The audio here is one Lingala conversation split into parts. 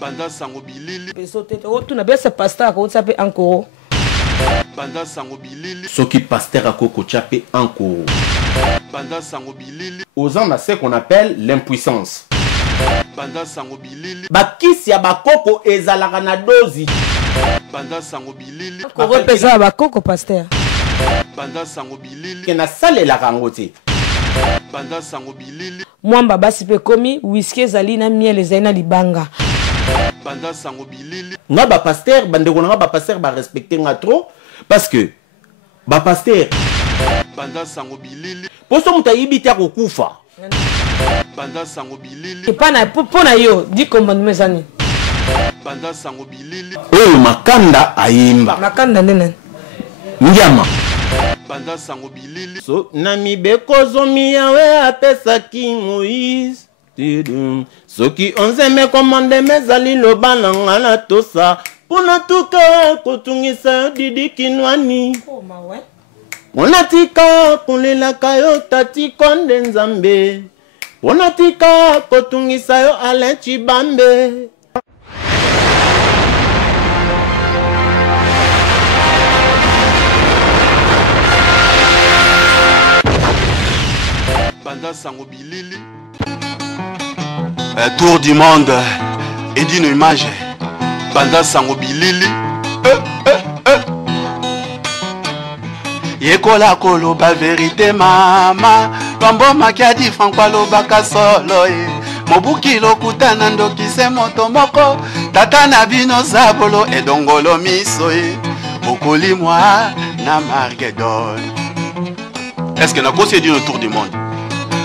Banda sango bilili. Tu n'as bien ce pasteur qui s'appelle encore. Banda sango bilili. Ce qui pasteur à Koko Tchapé encore. Banda sango bilili. Aux hommes, c'est qu'on appelle l'impuissance. Banda sango bilili. Bakisi ya bakoko ezalaka na dozi. Banda sango bilili. Koko pesa bakoko pasteur. Banda sango bilili. Kena sale la rangote. Banda sango bilili. Mwamba basi pe komi whisky ezali na miel ezali na libanga. Banda sango bilili. Nga ba pasteur bandeko nga ba pasteur ba respecter nga trop parce que ba pasteur Banda sango bilili. poso mutayibita kokufa. Banda sango bilili. Et pas na pona yo di commandement zani. Banda sango bilili. Oyo makanda ayimba. Makanda nene. Njama. Banda sango bilili. So na mibeko zomi yawe apesaki Moïse. Soki onzeme komande mezali lobana ngana tosa. Pona tuka kotungisa didi kinwani. Oh ma ouais. Onatika kulilaka yo tati konde nzambe. Onatika kotungisa yo Alain Chibambe. Banda sango bilili. Tour du monde. Et d'une image. Banda sango bilili. Yekola koloba vérité mama. Bambo makiadi Franco lobaka solo e. Mobuki lokutana ndokise moto moko. Tata na bino zabolo edongolo miso e. Okoli moi na Margedon. Est-ce que na conseillé du tour du monde?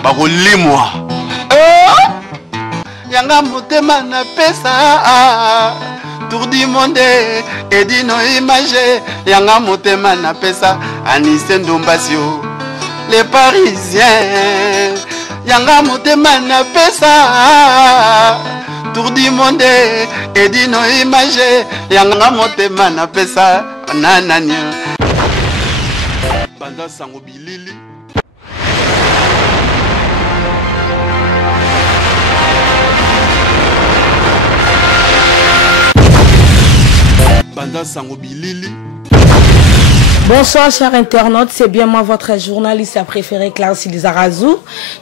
Bakoli moi. Yanga motema na pesa. Tour du monde et dino image. Yanga motema na pesa. Anise Ndombasio. Les Parisiens. Yanga motema na pesa. Tour du monde et dino image. Yanga motema na pesa. Nananya. Banda sango bilili. Banda sango bilili. Bonsoir chers internautes, c'est bien moi votre journaliste préféré Clarisse Lizarazu.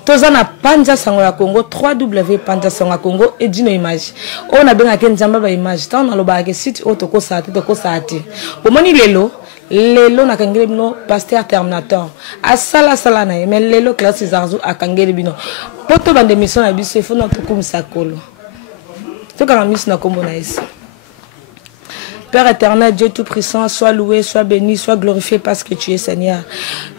Tozana Panja Sango ya Congo, 3W Panja Sango ya Congo et dino image. On a bien à Kenzamba ba image, tant on a le site toko saati. Pomoni lelo na kangeli bino pasteur Terminator. Asala sala na mais lelo Clarisse Lizarazu a kangeli bino. Poto bande mission na biso il faut na tukum sakolo. C'est quand la mission na kombo na esi. Père éternel, Dieu tout-puissant, sois loué, sois béni, sois glorifié parce que tu es Seigneur.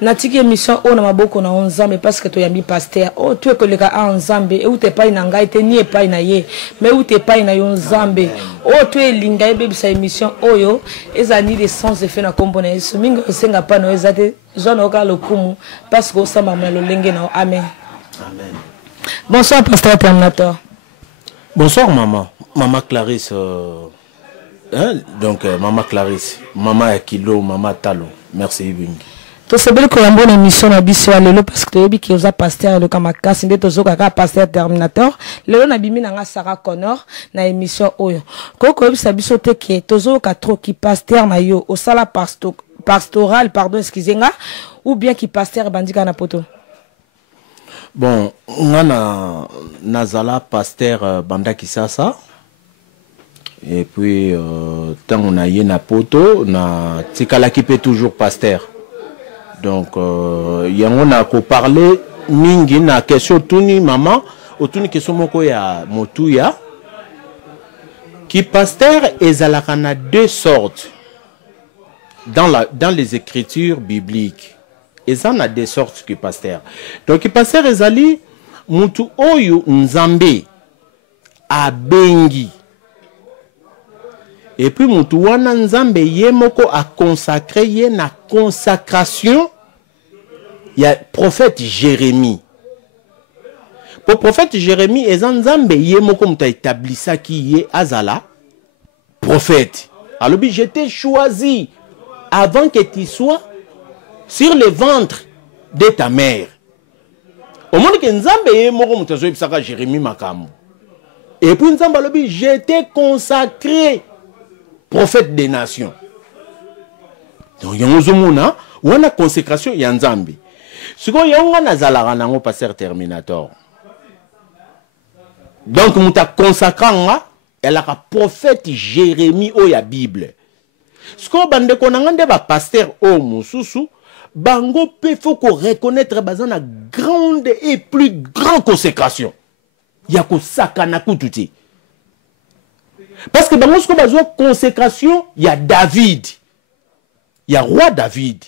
Natiki émission, on a maboko na onzambe parce que tu es mis pasteur. Oh, tu es que le gars en zambe, et où t'es pas une angaï, t'es ni pas une aïe, mais où t'es pas une aïe zambe. Oh, tu es lingaï, bébé, sa émission, oh yo, et ça ni des sens de fait na componé. Ce mingo, c'est n'a pas no, ezate, j'en ai aucun le kumu, parce que ça m'a mal le lingue na, amen. Amen. Bonsoir, pasteur Terminator. Bonsoir, maman. Maman Clarisse. Hein? Donc, maman Clarisse, maman Akilo, maman Talo. Merci, Ibingi. Tu sais bien que la bonne émission na biso lelo parce que tu es qui osa pasteur le kamaka sinde tozo kaka pasteur Terminator lelo na bimi na Sarah Connor na émission oyo koko bisa biso te ke tozo ka trop qui pasteur na yo au sala pastoral pardon excusez-moi ou bien qui pasteur bandika na poto. Bon, ngana nazala pasteur banda kisasa. Et puis, tant on a eu na poto, na tikala qui peut toujours pasteur. Donc, il y a on a parlé mingi na question tuni maman, au tuni question moko ya motuya. Qui pasteur ezalaka na deux sortes dans les écritures bibliques. Et ça na deux sortes qui pasteur. Donc, qui pasteur ezali mutu oyo nzambe abengi. Et puis, Moutouana Nzambe Yemoko a consacré, y a une consacration, il y a prophète Jérémie. Pour prophète Jérémie, et Nzambe Yemoko m'a établi ça qui est Azala, prophète. Alors, j'étais choisi avant que tu sois sur le ventre de ta mère. Au moment que Nzambe Yemoko m'a établi Jérémie Makamu. Et puis Nzamba lobi, j'étais consacré prophète des nations. Donc yangozomona, wana consécration ya Nzambe. Siko yanga nazalaka nango pasteur Terminator. Donc muta consacranga, elle a prophète Jérémie o ya Bible. Siko bande konangande ba pasteur o mususu, bango pe faut qu'on reconnaître bazana grande et plus grande consécration. Yako sakana kututi. Parce que bango siko bazwa consécration, il y a David. Il y a roi David.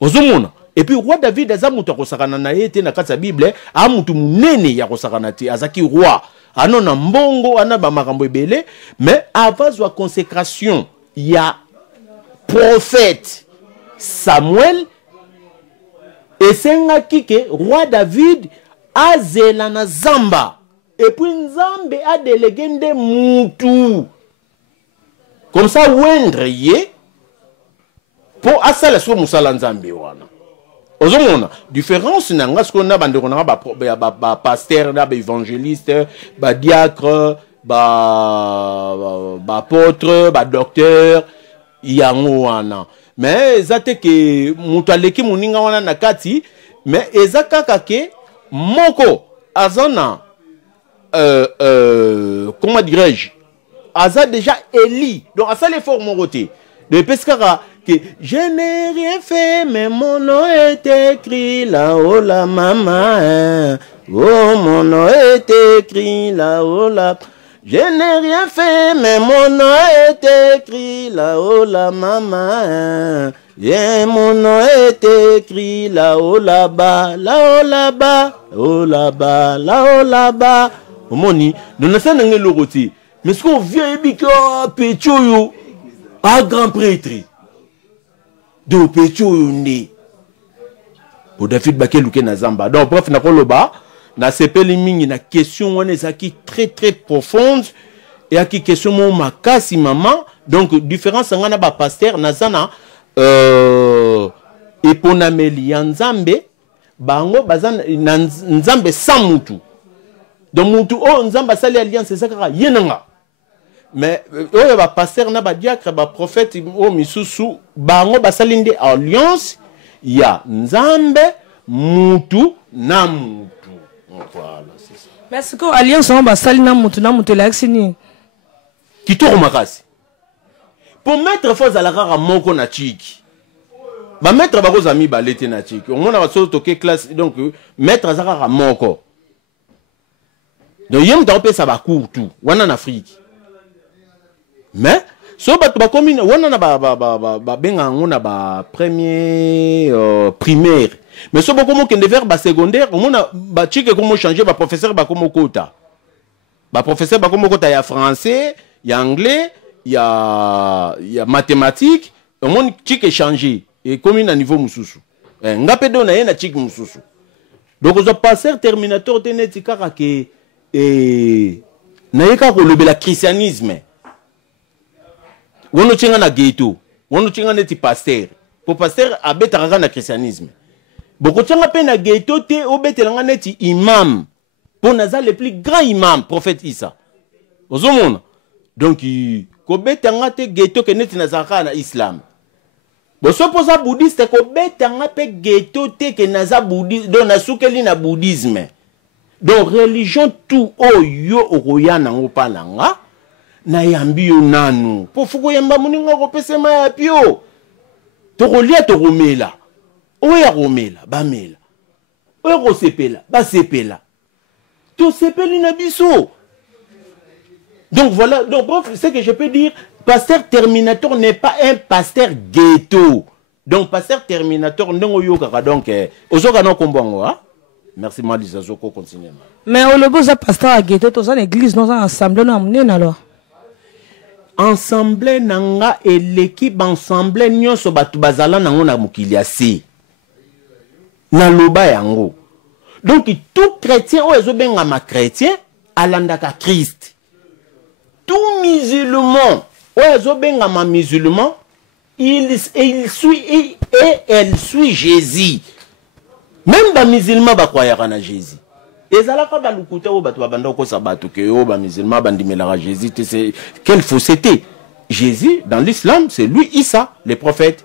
Ozomona. Et puis roi David azamuta kosakana na yete na kati ya Bible, amutu munene ya kosakana ti azaki roi. Anona mbongo ana ba makambo ebele, mais avant la consécration, il y a prophète Samuel et sengaki ke roi David azela na zamba. Et puis Nzambe a délégué nde mutu. Comme ça wendre ye pour asala so musala Nzambe wana. Ozomona différence nanga ce qu'on a bande qu'on a ba pasteur ba évangéliste ba diacre ba apôtre ba docteur yango wana mais ezate ke mutu aleki muninga wana na kati mais ezakaka ke moko azana comment dirais-je aza déjà Eli donc asa les formes roté de pescara que je n'ai rien fait, mais mon nom est écrit là-haut, la maman. Oh, mon nom est écrit là-haut, la. Je n'ai rien fait, mais mon nom est écrit là-haut, la maman. Yeah, mon nom est écrit là-haut, là-bas, là-haut, là-bas, oh, là-bas, là-haut, là-bas. Oh, moni, nous ne sommes pas le routier. Mais ce qu'on vient et que Pétio, à grand prêtre. De Pétio Yonde. Pour David Bakeluke na Zamba. Donc, prof, na koloba, na sepeli mingi na question wane zaki très très profonde et à qui question mon makasi maman. Donc, différence ngana ba pasteur na zana eponameli ya Nzambe bango bazana Nzambe sans mutu. Donc mutu oh Nzamba sali alliance c'est ça kaka yenanga. Mais oyo ba pasteur na ba diacre ba prophète o misusu bango basalinde alliance ya Nzambe mutu na mutu. Voilà, c'est ça. Mais est-ce que alliance on basali na mutu la xini kitoko makasi. Pour mettre force à la rara moko na chiki. Ba mettre ba kozami ba lete na chiki. On a ba so toke classe donc mettre à rara moko. Donc yem ta pe ça ba court tout. Wana na Afrique. Mais so bato ba commune wana na ba benga ngona ba premier primaire. Mais so boko mo kende vers ba secondaire, on a ba chike comment changer ba professeur ba komo kota. Ba professeur ba komo kota ya français, ya anglais, ya mathématiques, on monde chike changer et commune à niveau mususu. Ngape do na yena chike mususu. Donc on passer terminateur teneti kaka ke na yeka ko lobela christianisme. Wono chenga na ghetto, wono chenga neti pasteur. Pour pasteur abeta na christianisme. Boko chenga pe na ghetto te obetelanga neti imam. Pour naza le plus grand imam, prophète Isa. Ozomona. Donc ko betanga te ghetto ke neti nazaka na islam. Bo so posa bouddhiste ko betanga pe ghetto te ke naza bouddhiste, do na sukeli na bouddhisme. Donc religion tout oyo okoya nango palanga. Na yambi yo nanu po fuko yamba muninga ko pesema ya pio to kolia to romela oya romela ba mela oya ko sepela ba sepela to sepeli na biso. Donc voilà, donc prof, ce que je peux dire, pasteur terminateur n'est pas un pasteur ghetto. Donc pasteur terminateur ndongo yo kaka donc ozoka no kombongo ha. Merci Malisa Zoko continue. Mais au lobo za pasteur à ghetto to ça l'église non ça ensemble na mnene alors. Ensemble nanga et l'équipe ensemble nyonso batu bazala nango na mokili ya si na loba yango. Donc tout chrétien o ezo benga ma chrétien alandaka Christ. Tout musulman o ezo benga ma musulman il suit et elle suit Jésus. Même ba musulman ba croyaka na Jésus. ezalaka balukuta o bato babanda ko sabato ke o ba musulman bandimela Jésus, c'est quelle fausseté. Jésus dans l'islam, c'est lui Issa le prophète.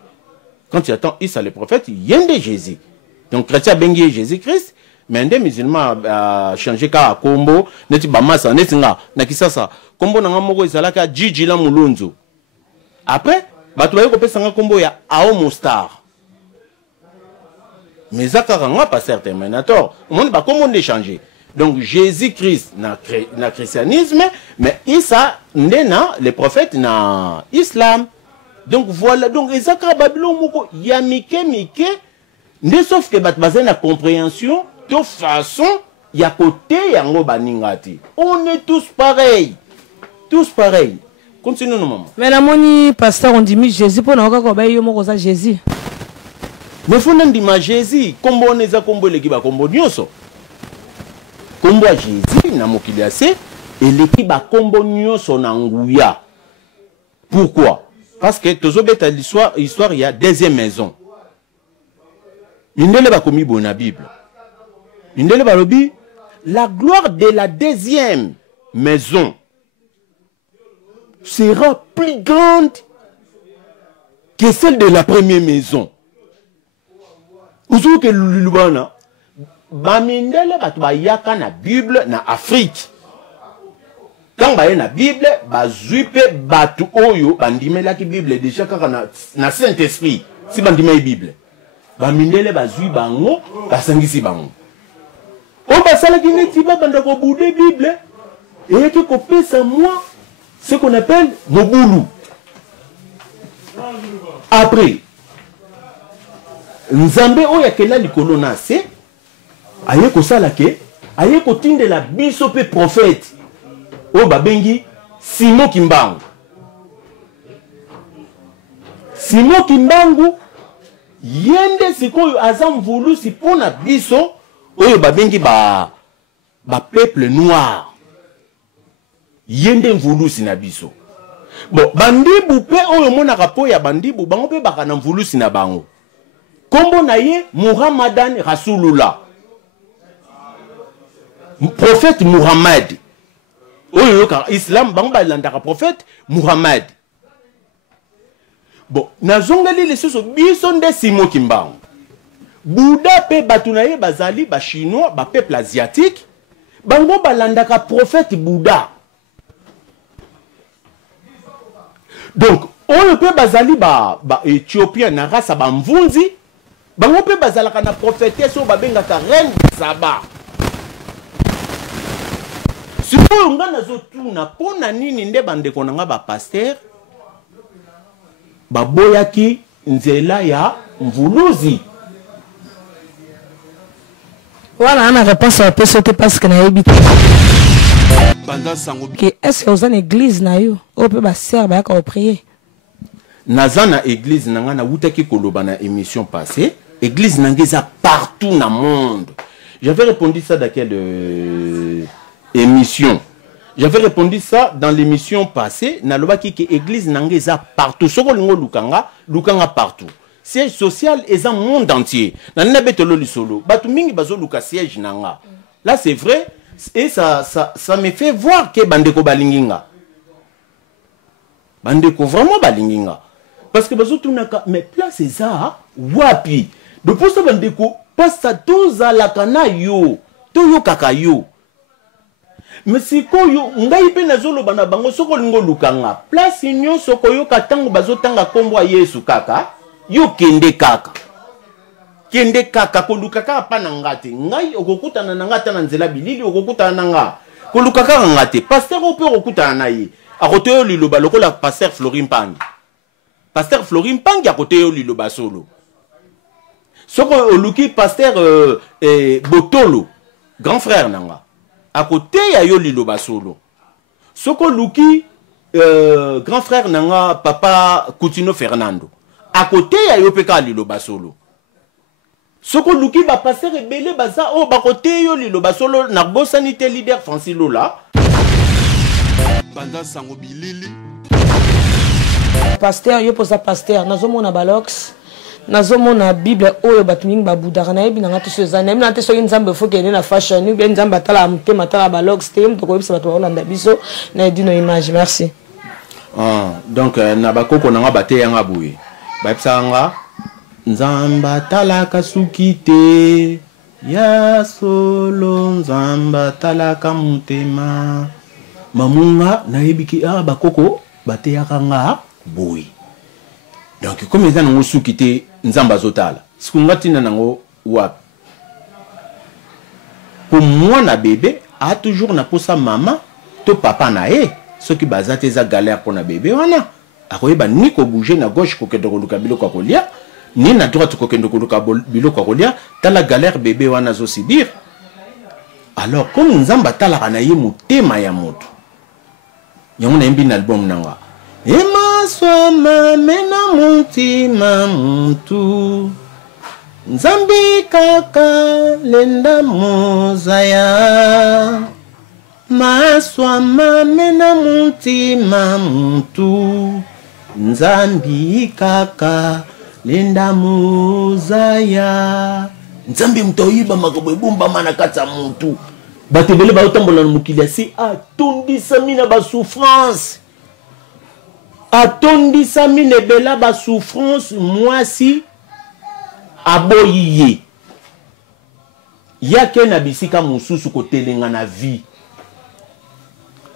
Quand tu attends Issa le prophète, il y a de Jésus. Donc chrétien bengi Jésus-Christ, mais des musulmans a changé ka kombo, neti ba massa neti nga na kisasa. Kombo na ngamoko ezalaka Jiji la Mulonzo. Après, bato ba ko pesa nga kombo ya Ao Mostar. Mais ça n'a pas certain, mais d'accord. On ne va pas comment changer. Donc Jésus-Christ na christianisme, mais Issa nena les prophètes na islam. Donc voilà, donc ezaka Babylone moko ya mike ne sauf que bat basé na compréhension de façon ya côté yango baningati. On est tous pareils. Tous pareils. Continuons nos moments. Mais la moni pasteur on dit Jésus pour na ko ba yo moko za Jésus. Mais faut n'en dire Jésus, combo on est à combo l'équipe à combo nyoso. Combo à Jésus, na mokiliase, et l'équipe à combo nyoso na nguya. Pourquoi? Parce que toujours bête l'histoire, il y a deuxième maison. Indele ba komi bona Bible. Indele ba lobi, la gloire de la deuxième maison sera plus grande que celle de la première maison. Ouzou que lulubana bamindele batu bayaka na Bible na Afrique. Quand baye na Bible bazuipe batu oyo bandimela ki Bible déjà kaka na Saint-Esprit si bandimela Bible. Bamindele bazui bango basangisi bango. On basala ki neti ba banda ko boude Bible et qui kopesa moi ce qu'on appelle mobulu. Après Nzambe oya kela likolo na se aye ko sala ke aye ko tindela biso pe prophète o babengi Simon Kimbangu. Simon Kimbangu yende sikoyo azam vulu si pona biso oyo babengi ba peuple noir. Yende mvulu si na biso. Bon bandibu pe oyo mona kapo ya bandibu bango pe bakana mvulu si na bango. Kombo na ye Muhammadan Rasulullah. Prophète Muhammad. Oyo ka Islam banga landaka prophète Muhammad. Bon, nazongali les soso biso nde Simon Kimbangu. Bouddha pe batuna ye bazali ba chinois, ba peuple asiatique, bango balandaka prophète Bouddha. Donc, oyo pe bazali ba Éthiopien na race ba mvunzi. Bango pe bazalaka na prophétesse o babengaka reine Saba. Sikoyo nga nazotuna pona nini nde bandeko nanga ba pasteur baboyaki nzela ya mvuluzi. Voilà, on a réponse à peu sauter parce que na habité. Pendant sango. Est-ce que vous avez une église na yo? On peut ba sœur ba ka prier. Nazana église nanga na wutaki koloba na émission passée. Église nangeza partout dans le monde. J'avais répondu ça dans quelle émission? J'avais répondu ça dans l'émission passée. Naloba ki ke église nangeza partout. Soko lingo lukanga partout. Siège social est dans le monde entier. Nana betolo lisolo. Batu mingi bazo luka siège nanga. Là c'est vrai et ça me fait voir que bandeko balinginga. Bandeko vraiment balinginga. Parce que bazo tunaka mais place c'est ça wapi. Depuis ça bandeko passe à tous à la kana yo. To yo kaka yo. Mais si ko yo ngai pe nazolo bana bango soko lingo lukanga. Place nyo soko yo katango bazo tanga kombo Yesu kaka. Yo kende kaka. Kende kaka ko lukaka pa na ngate. Ngai okokutana na ngata na nzela bilili okokutana na nga. Ko lukaka ngate. Pasteur ope okokutana na ye. A kote yo liloba lokola pasteur Florin Pangi. Pasteur Florin Pangi a kote yo liloba solo. Soko oluki pasteur Botolo, grand frère nanga. À côté ya yo liloba solo. Soko luki grand frère nanga papa Coutinho Fernando. À côté ya yo peka liloba solo. Soko luki ba pasteur ebele baza o ba côté yo liloba solo na bosanité leader Francis Lola. Pendant sango bilili. Pasteur yo posa pasteur nazo mona balox. nazomona Bible oyo batmingi babudaka na yebi nanga to sezana na te so nzambe faut que na fashion ou bien nzambe atala mutema atala ba log stem to ko bisa bato balanda biso na Edino Image. Merci. Donc na bakoko nanga bate yanga buye baipsanga nzamba talaka sukite ya solo nzamba talaka mutema mamunga na yebiki bakoko bate yakanga buye. Donc comme ils ont sukite nzamba zotala sikunga tina nango wap pour moi na bébé a toujours na posa mama to papa na ce qui bazate za galère pour na bébé wana akoyeba ni ko bouger na gauche ko kendo luka biloko kolia ni na droite ko kendo luka biloko kolia tala galère bébé wana zo sibir. Alors comme nzamba tala kana ye mutema ya moto yango na imbi na album nanga ema swama mena mutima muntu nzambi kaka lenda mozaya maswama mena mutima muntu nzambi kaka lenda mozaya nzambi mtoyiba makobo bomba mana kata muntu batebele ba otambola mukili si atondisa mina ba souffrance atondisa mina bela ba souffrance moi si aboyiye yake na bisika mususu kotelenga na vie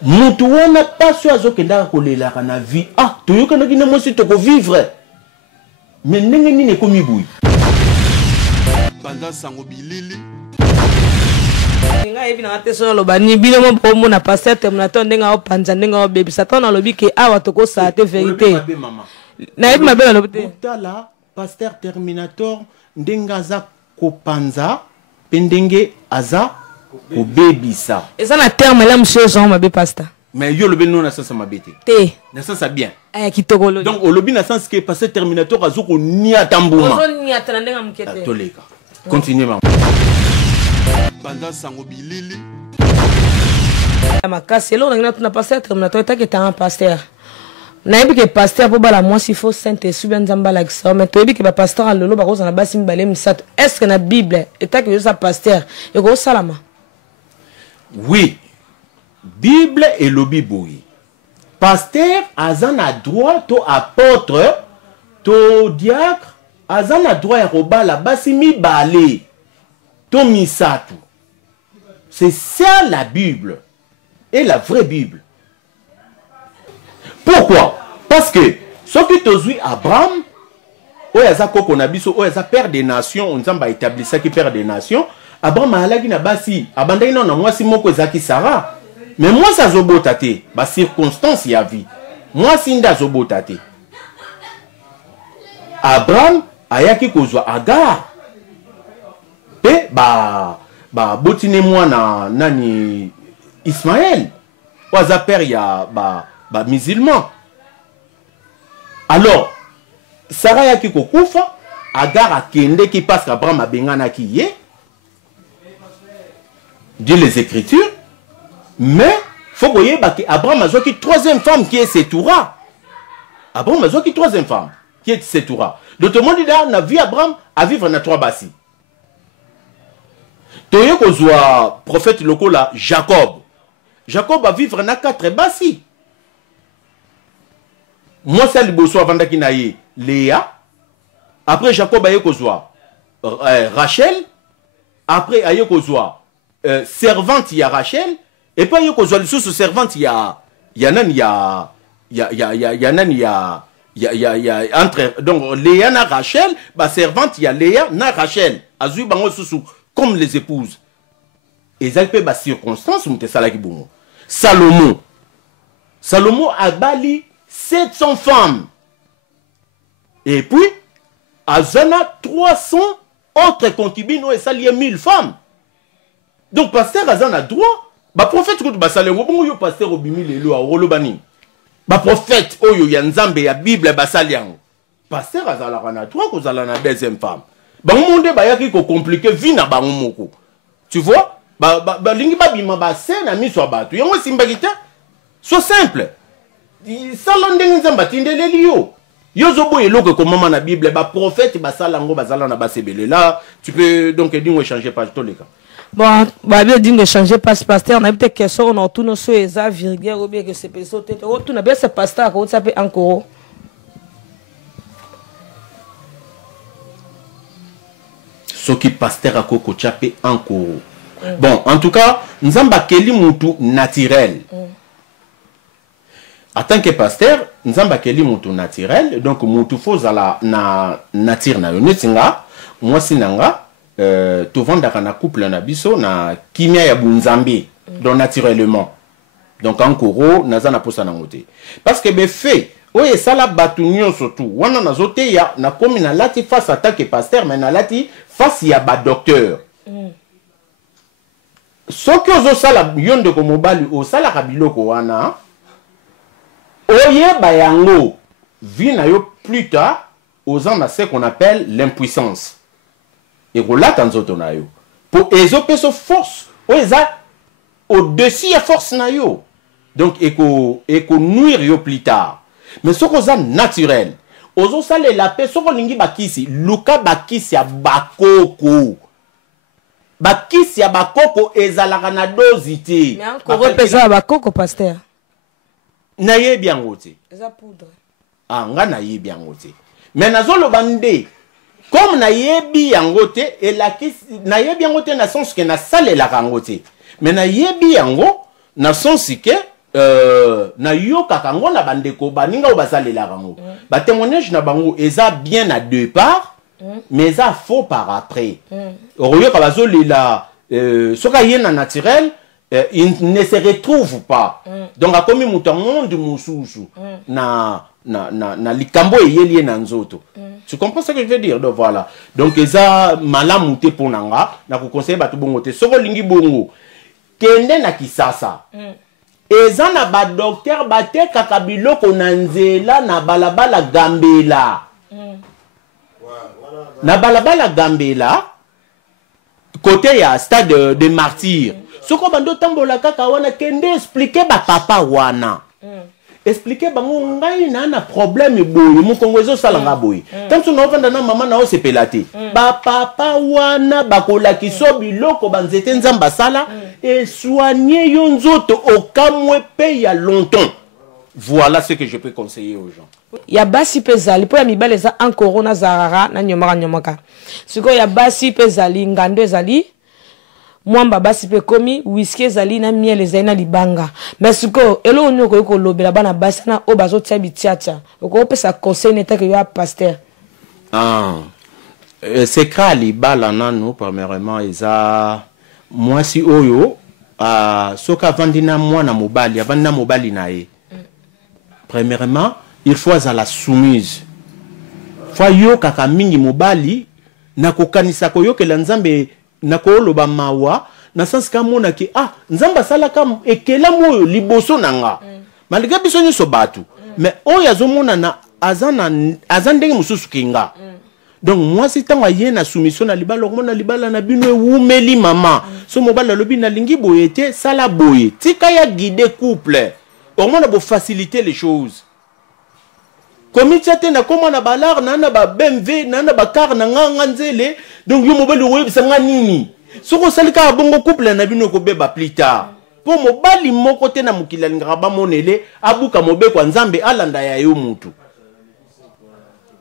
mutu wana pasio azokenda kolelaka na vie toyokanaki na mwasi toko vivre mais ndenge nini ekomi boyi banda sango bilili nga yebi na te so loba ni bino mo bomo na passer terminateur ndenga o panza ndenga o baby satan na lobi ke awa toko sa te vérité na yebi mabe na lobi te tala pasteur terminator ndenga za kopanza pendenge aza ko baby sa eza na terme là monsieur Jean mabe pasteur mais yo lobi non na sens mabete te na sens bien kitoko lobi donc o lobi na sens que pasteur terminator azoko nia tambuma ozo nia tana ndenga mukete toleka continue maman banda sango bilili makasi elo ngina tuna pasteur terminateur taketa un pasteur na yebi ke pasteur po bala moi s'il faut sainte subia nzamba la kisa mais to yebi ke ba pasteur alolo ba koza na basi mbale misato est-ce que na bible etaki yo sa pasteur e ko salama oui bible et lobi boyi pasteur azana droit to apôtre to diacre azana droit ya kobala basi mibale to misato. C'est ça la Bible et la vraie Bible. Pourquoi? Parce que ce qui te dit Abraham, oyaza koko na biso, oyaza père des nations, on zamba établi ça qui père des nations. Abraham alagi na basi, abandai na mwasi moko ezaki Sarah. Mais moi ça zobotate, ba circonstance ya vie. Moi sinda zobotate. Abraham ayaki kozwa Agar. Pe ba botine mwana nani Ismaël. Oyaza père ya musulman. Alors Sarah yaki kokufa, Agar akende ki parce qu'Abraham abengana ki ye. Dit les Écritures. Mais faut que Abraham a qui troisième femme qui est Sétoura. Abraham a qui troisième femme qui est Sétoura. D'autre monde il a vu Abraham à vivre dans trois bassis. Toye ko zoa prophète loko là Jacob. Jacob a vivre dans quatre bassis. Moi c'est le bosso avant d'akinaye Léa. Après Jacob a ko zoa Rachel. Après a ko zoa servante ya Rachel. Et puis il y a une servante, il y a entre donc Léa na Rachel, ba servante il y a Léa na Rachel, azui bango susu comme les épouses. Et ça peut ba circonstance mute sala ki bongo. Salomon a bali 700 femmes. Et puis azana 300 autres concubines et ça lié 1000 femmes. Donc pasteur azana droit. Ba prophète ko ba salengo bongo yo pasteur obimi lelo a rolobani. Ba prophète oyo ya nzambe ya Bible ba saliango. Pasteur azala kana toi ko zala na deuxième femme. Ba monde ba yaki ko compliquer vie na bango moko. Tu vois? Ba lingi ba bima ba sena miso abatu. Yango simba kita. So simple. Salon ndenge nzamba tindeleli yo. Yozobo et l'autre comme maman na Bible, bah prophète, bah salango, bah salana, bah sebele. Là, tu peux donc dire échanger pas tous les cas. Bon, bah bien dit de changer pas pasteur, on a peut-être question on a tout nos souhaits ça virgule ou bien que c'est personne tout na bien c'est pasteur qu'on s'appelle encore. Ce qui pasteur à Koko Tchapé encore. Bon, en tout cas, nous avons bakeli mutu naturel. En tant que pasteur, nous avons bakeli mutu naturel. Donc, mutu faut la na nature na yonetinga. Moi sinanga, tu vends na couple na biso na kimia ya bunzambi, donc naturellement. Donc, en koro, nous avons posa na ngote. Parce que be fait, oye sala batunyo surtout. Wana na zote ya na komi na lati face à tant que pasteur, mais na lati face ya ba docteur. Soki ozo sala yonde ko mobali o sala kabiloko wana oye bayango vi na yo plus tard aux en ce qu'on appelle l'impuissance et relate en zoto na yo pour ezo peso force o eza au-dessus ya force na yo donc eko nuire yo plus tard mais ce qu'on a naturel ozo sala la paix soko lingi bakisi luka bakisi ya bakoko bakisi ya bakoko ezalaka na dosité. Mais encore pesa bakoko pasteur. Na yebi yango te. Eza poudre. Ah nga na yebi yango te. Mais nazolo bande comme na yebi yango te elakisi na yebi yango te na sens que na salela yango te. Mais na yebi yango na sens que na yoka kango na bandeko baninga obasalela yango. Ba témoignage na bango eza bien à deux parts. Mais ça faux par après. Oyo kabazolela soka yena naturel il ne se retrouve pas. Donc a comme muta monde mususu na likambo eyeli na nzoto. Tu comprends ce que je veux dire? Donc voilà. Donc eza malamu te ponanga na ko conseiller batu bongo te. Soko lingi bongo kende na kisasa. Eza na ba docteur bateka kabiloko na nzela na balabala gambela. Na balabala gambela côté ya stade de martyr soko bando tambola kaka wana kende expliquer ba papa wana expliquer bango ngai na problème boye mukongo ezo sala nga boye tant tu no vanda na mama na o sepelate ba papa wana bakola kiso biloko banzete nzamba sala et soigner yo nzoto okamwe pe ya longtemps. Voilà ce que je peux conseiller aux gens. Ya basi pezali po ya mibale eza encore na zarara na nyomaka siko ya basi pezali ngando ezali mwamba basi pe komi whisky ezali na miel ezali na libanga mais siko elo nyoko ko lobela bana basi na o bazo tia bitiacha ko pesa conseil neta ke ya pasteur c'est ka libala nanu premièrement eza moi si oyo soka vandina mwana mobali avandina mobali na ye. Premièrement, il faut à la soumise. Faut yo kaka mingi mobali na kokanisa ko yo ke nzambe na ko loba mawa na sens ka mona ki nzamba sala kam ekela moyo liboso nanga. Malgré biso nyo so batu. Mais oyo azomona na azandenge mususu kinga. Donc moi si tango ye na soumission na libala mona libala na bino wumeli mama. So mobala lobi na lingi boyete sala boye. Tika ya guider couple. Au moins, on faciliter les choses. Comme il y a comment na balar, na ba BMW, na ba car, na nganzele, donc yo mobile web sanga nini. Soko salika bongo couple na bino ko beba plus tard. Pour mobali moko te na mukila ngaba monele, abuka mobe kwa nzambe alanda ya yo mutu.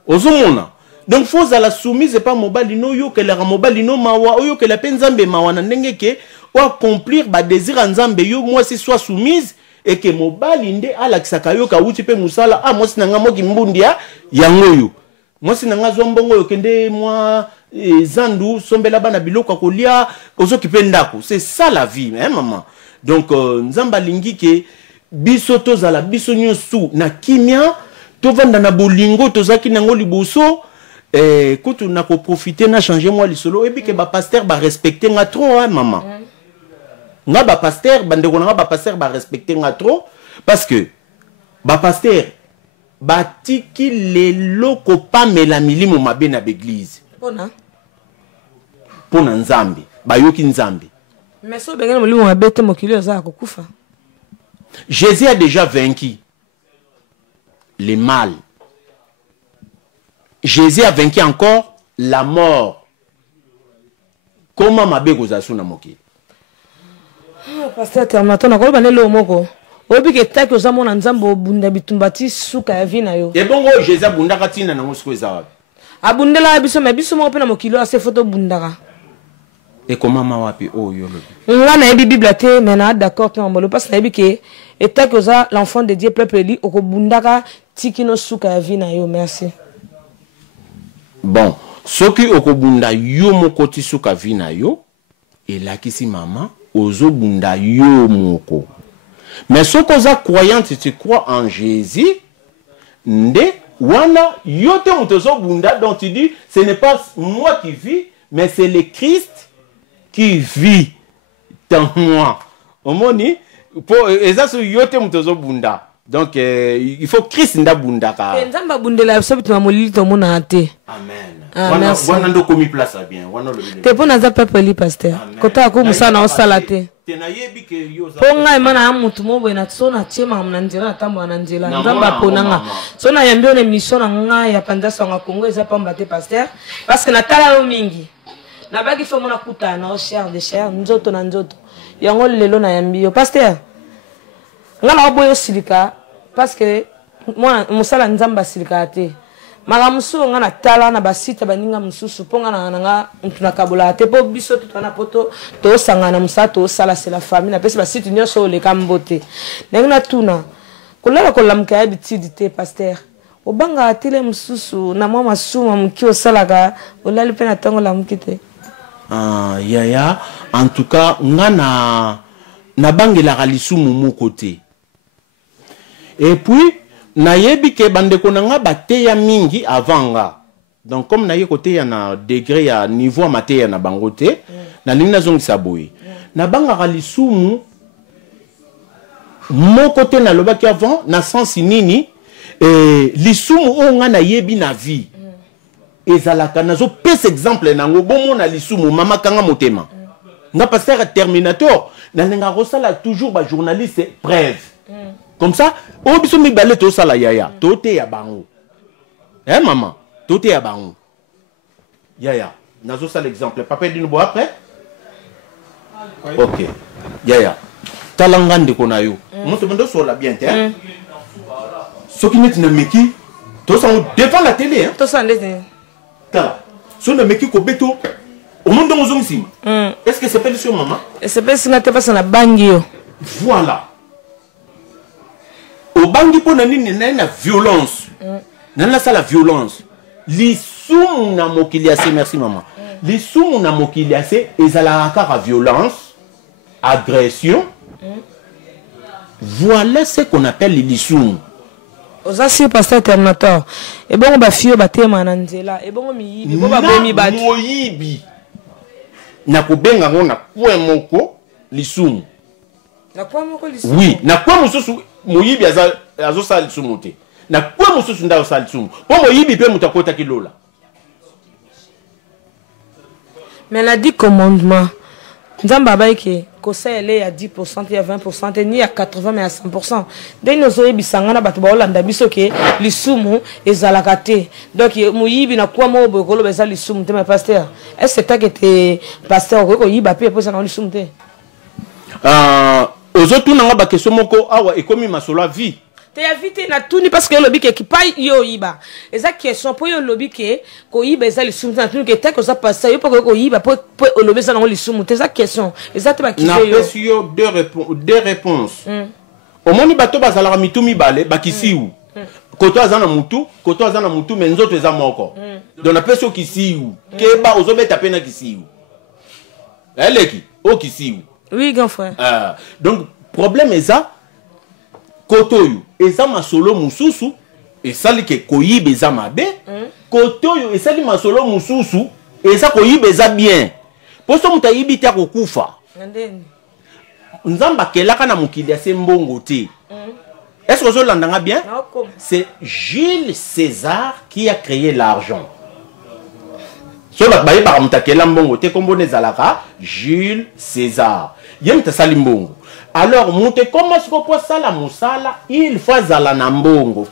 Ozomona. Donc faut à la soumise pas mobali no yo que la mobali no mawa yo que la penzambe mawa na ndenge ke ou accomplir ba désir nzambe yo moi si soit soumise. Et que mobali nde alakisaka yo ka uti pe musala moi sinanga moki mbundia yangoyo moi sinanga zombongo yo kende moi zandu sombela bana biloko kolia ozoki pe ndako. C'est ça la vie hein maman. Donc nzamba lingi ke biso tozala biso nyosu na kimia tovanda na bolingo tozaki nango liboso kutu na ko profiter na changer moi lisolo et puis que ba pasteur ba respecter nga trop hein maman. Nga ba pasteur bandeko nga ba pasteur ba respecter nga trop parce que ba pasteur ba tiki lelo ko pamela milimo mabe na l'église pona nzambe ba yoki nzambe mais so bengena milimo mabe te mokili oza kokufa. Jésus a déjà vaincu les mal Jésus a vaincu encore la mort. Comment ma bégoza sous na mokili? Pasteur Termaton, on a pas le moko. Obi ke ta ko zamona nzambo bunda bitumbati suka ya vina yo. Et bongo Jésus bunda katina na ngosiko za. Abundela biso me biso mo pe na mokilo ase photo bundaka. Et comment ma wapi oh yo lo. Nga na ebi Bible te mais na d'accord pe mbolo parce na ebi ke eta ko za l'enfant de Dieu peuple li oko bundaka tikino suka ya vina yo. Merci. Bon, soki okobunda yo moko ti suka vina yo elakisi mama ozo bunda yo moko. Mais ce que tu croyante, tu crois en Jésus, nde wana yote mtozo bunda, donc tu dis ce n'est pas moi qui vis, mais c'est le Christ qui vit dans moi. Omoni pour ezaso yote mtozo bunda. Donc il faut Christ nda bunda ka. Nzamba bundela so bitu mamoli to mona ate. Amen. Wana ndo komi place bien. Wana lo. Te pona za peuple li pasteur. Kota ko musana osalate. Ponga imana amutu mobo na tsona chema mnanjela tambo na njela nzamba ponanga sona yambio ne mission nga ya panda songa Kongo eza pamba te pasteur parce que na tala mingi na baki fo mona kuta na cher de cher nzoto na nzoto yango lelo na yambio pasteur nga na boyo silika parce que moi musala nzamba silika te mala musu nga na tala na basita baninga mususu ponga na nga ntuna kabula te po biso to na poto to sanga na musato sala c'est la famille na pesi basita nyoso le kambote na tuna kolala kolamka ya bitidite pasteur obanga atile mususu na mwa masuma mukio salaka olali pe na tango la mukite yaya en tout cas nga na bangela kalisumu mu côté et puis na yebi ke bandeko nanga bateya mingi avant nga. Donc comme na ye côté ya na degré ya niveau ya mateya na bangote na linga zongisa boye na banga kalisumu mon côté na lobaki avant na sens nini lisumu o nga na yebi na vie ezalaka nazo pese exemple nango bomo na lisumu mama kanga motema nga passer Terminator na linga rosala toujours ba journaliste brève. Comme ça, au biso mi balé to sala yaya, tote ya bango. Eh maman, tote ya bango. Yaya, nazo sala l'exemple. Papa dit nous après. OK. Yaya. Talangande kona yo. Mon te mando so la bien hein. Ce qui n'est na meki, to ça devant la télé hein. To ça ndete. Kala. So na meki ko beto. Au monde on zongisi. Est-ce que c'est pas sur maman? C'est pas si na te passe na bangio. Voilà. Au bangi po na nini na violence. Na ça la violence. L'issue na mokiliase merci maman. L'issue na mokiliase ezala ka violence, agression. Voilà ce qu'on appelle l'issue. Osasi pasteur Terminator. Et bon ba fio ba tema na nzela. Et bon miyibi bo ba bomi ba. Moyibi. Na ko benga ngona kwa moko l'issue. Na kwa moko l'issue. Oui, na kwa mususu moyibi azo sali sumute na kwa mususu nda sali sumu po moyibi pe mutakota kilola mais la 10 commandements nzamba baike ko sele ya 10% ya 20% ni ya 80 mais à 100% dès nos oyebi sangana bato ba olanda biso ke lisumu ezalaka te donc moyibi na kwa mo bokolo beza lisumu te mais pasteur est-ce que te pasteur ko yiba pe posa na lisumu te Ozotu nanga ba question moko awa ekomi masolo vie. Te invité na tuni parce que lobi ke ki pa yo yiba. Eza question po yo lobi ke ko yiba eza lisumu na tuni ke ta ko ça passe yo po ko yiba po lobi za na lisumu te eza question. Eza te ba ki yo. Na question deux réponses. Au moni bato bazala mitumi bale ba kisiu. Koto azana mutu, mais nzoto eza moko. Donc na person kisiu. Ke ba ozobeta pena kisiu. Eleki o kisiu. Oui, grand frère. Donc, problème est ça. Kotoyo, et ça ma solo mususu, et ça li ke koyibe za mabe. Kotoyo, et ça li ma solo mususu, et ça koyibe za bien. Pour ça, muta yibi tia kokufa. Nzamba kelaka na mukili ya mbongo te. Est-ce que vous l'entendez bien? C'est Jules César qui a créé l'argent. so ba baye ba mutakela mbongo te kombo nezalaka Jules César yem ta salimbongo. Alors monte comment ce qu'on sala musala il faut zala na mbongo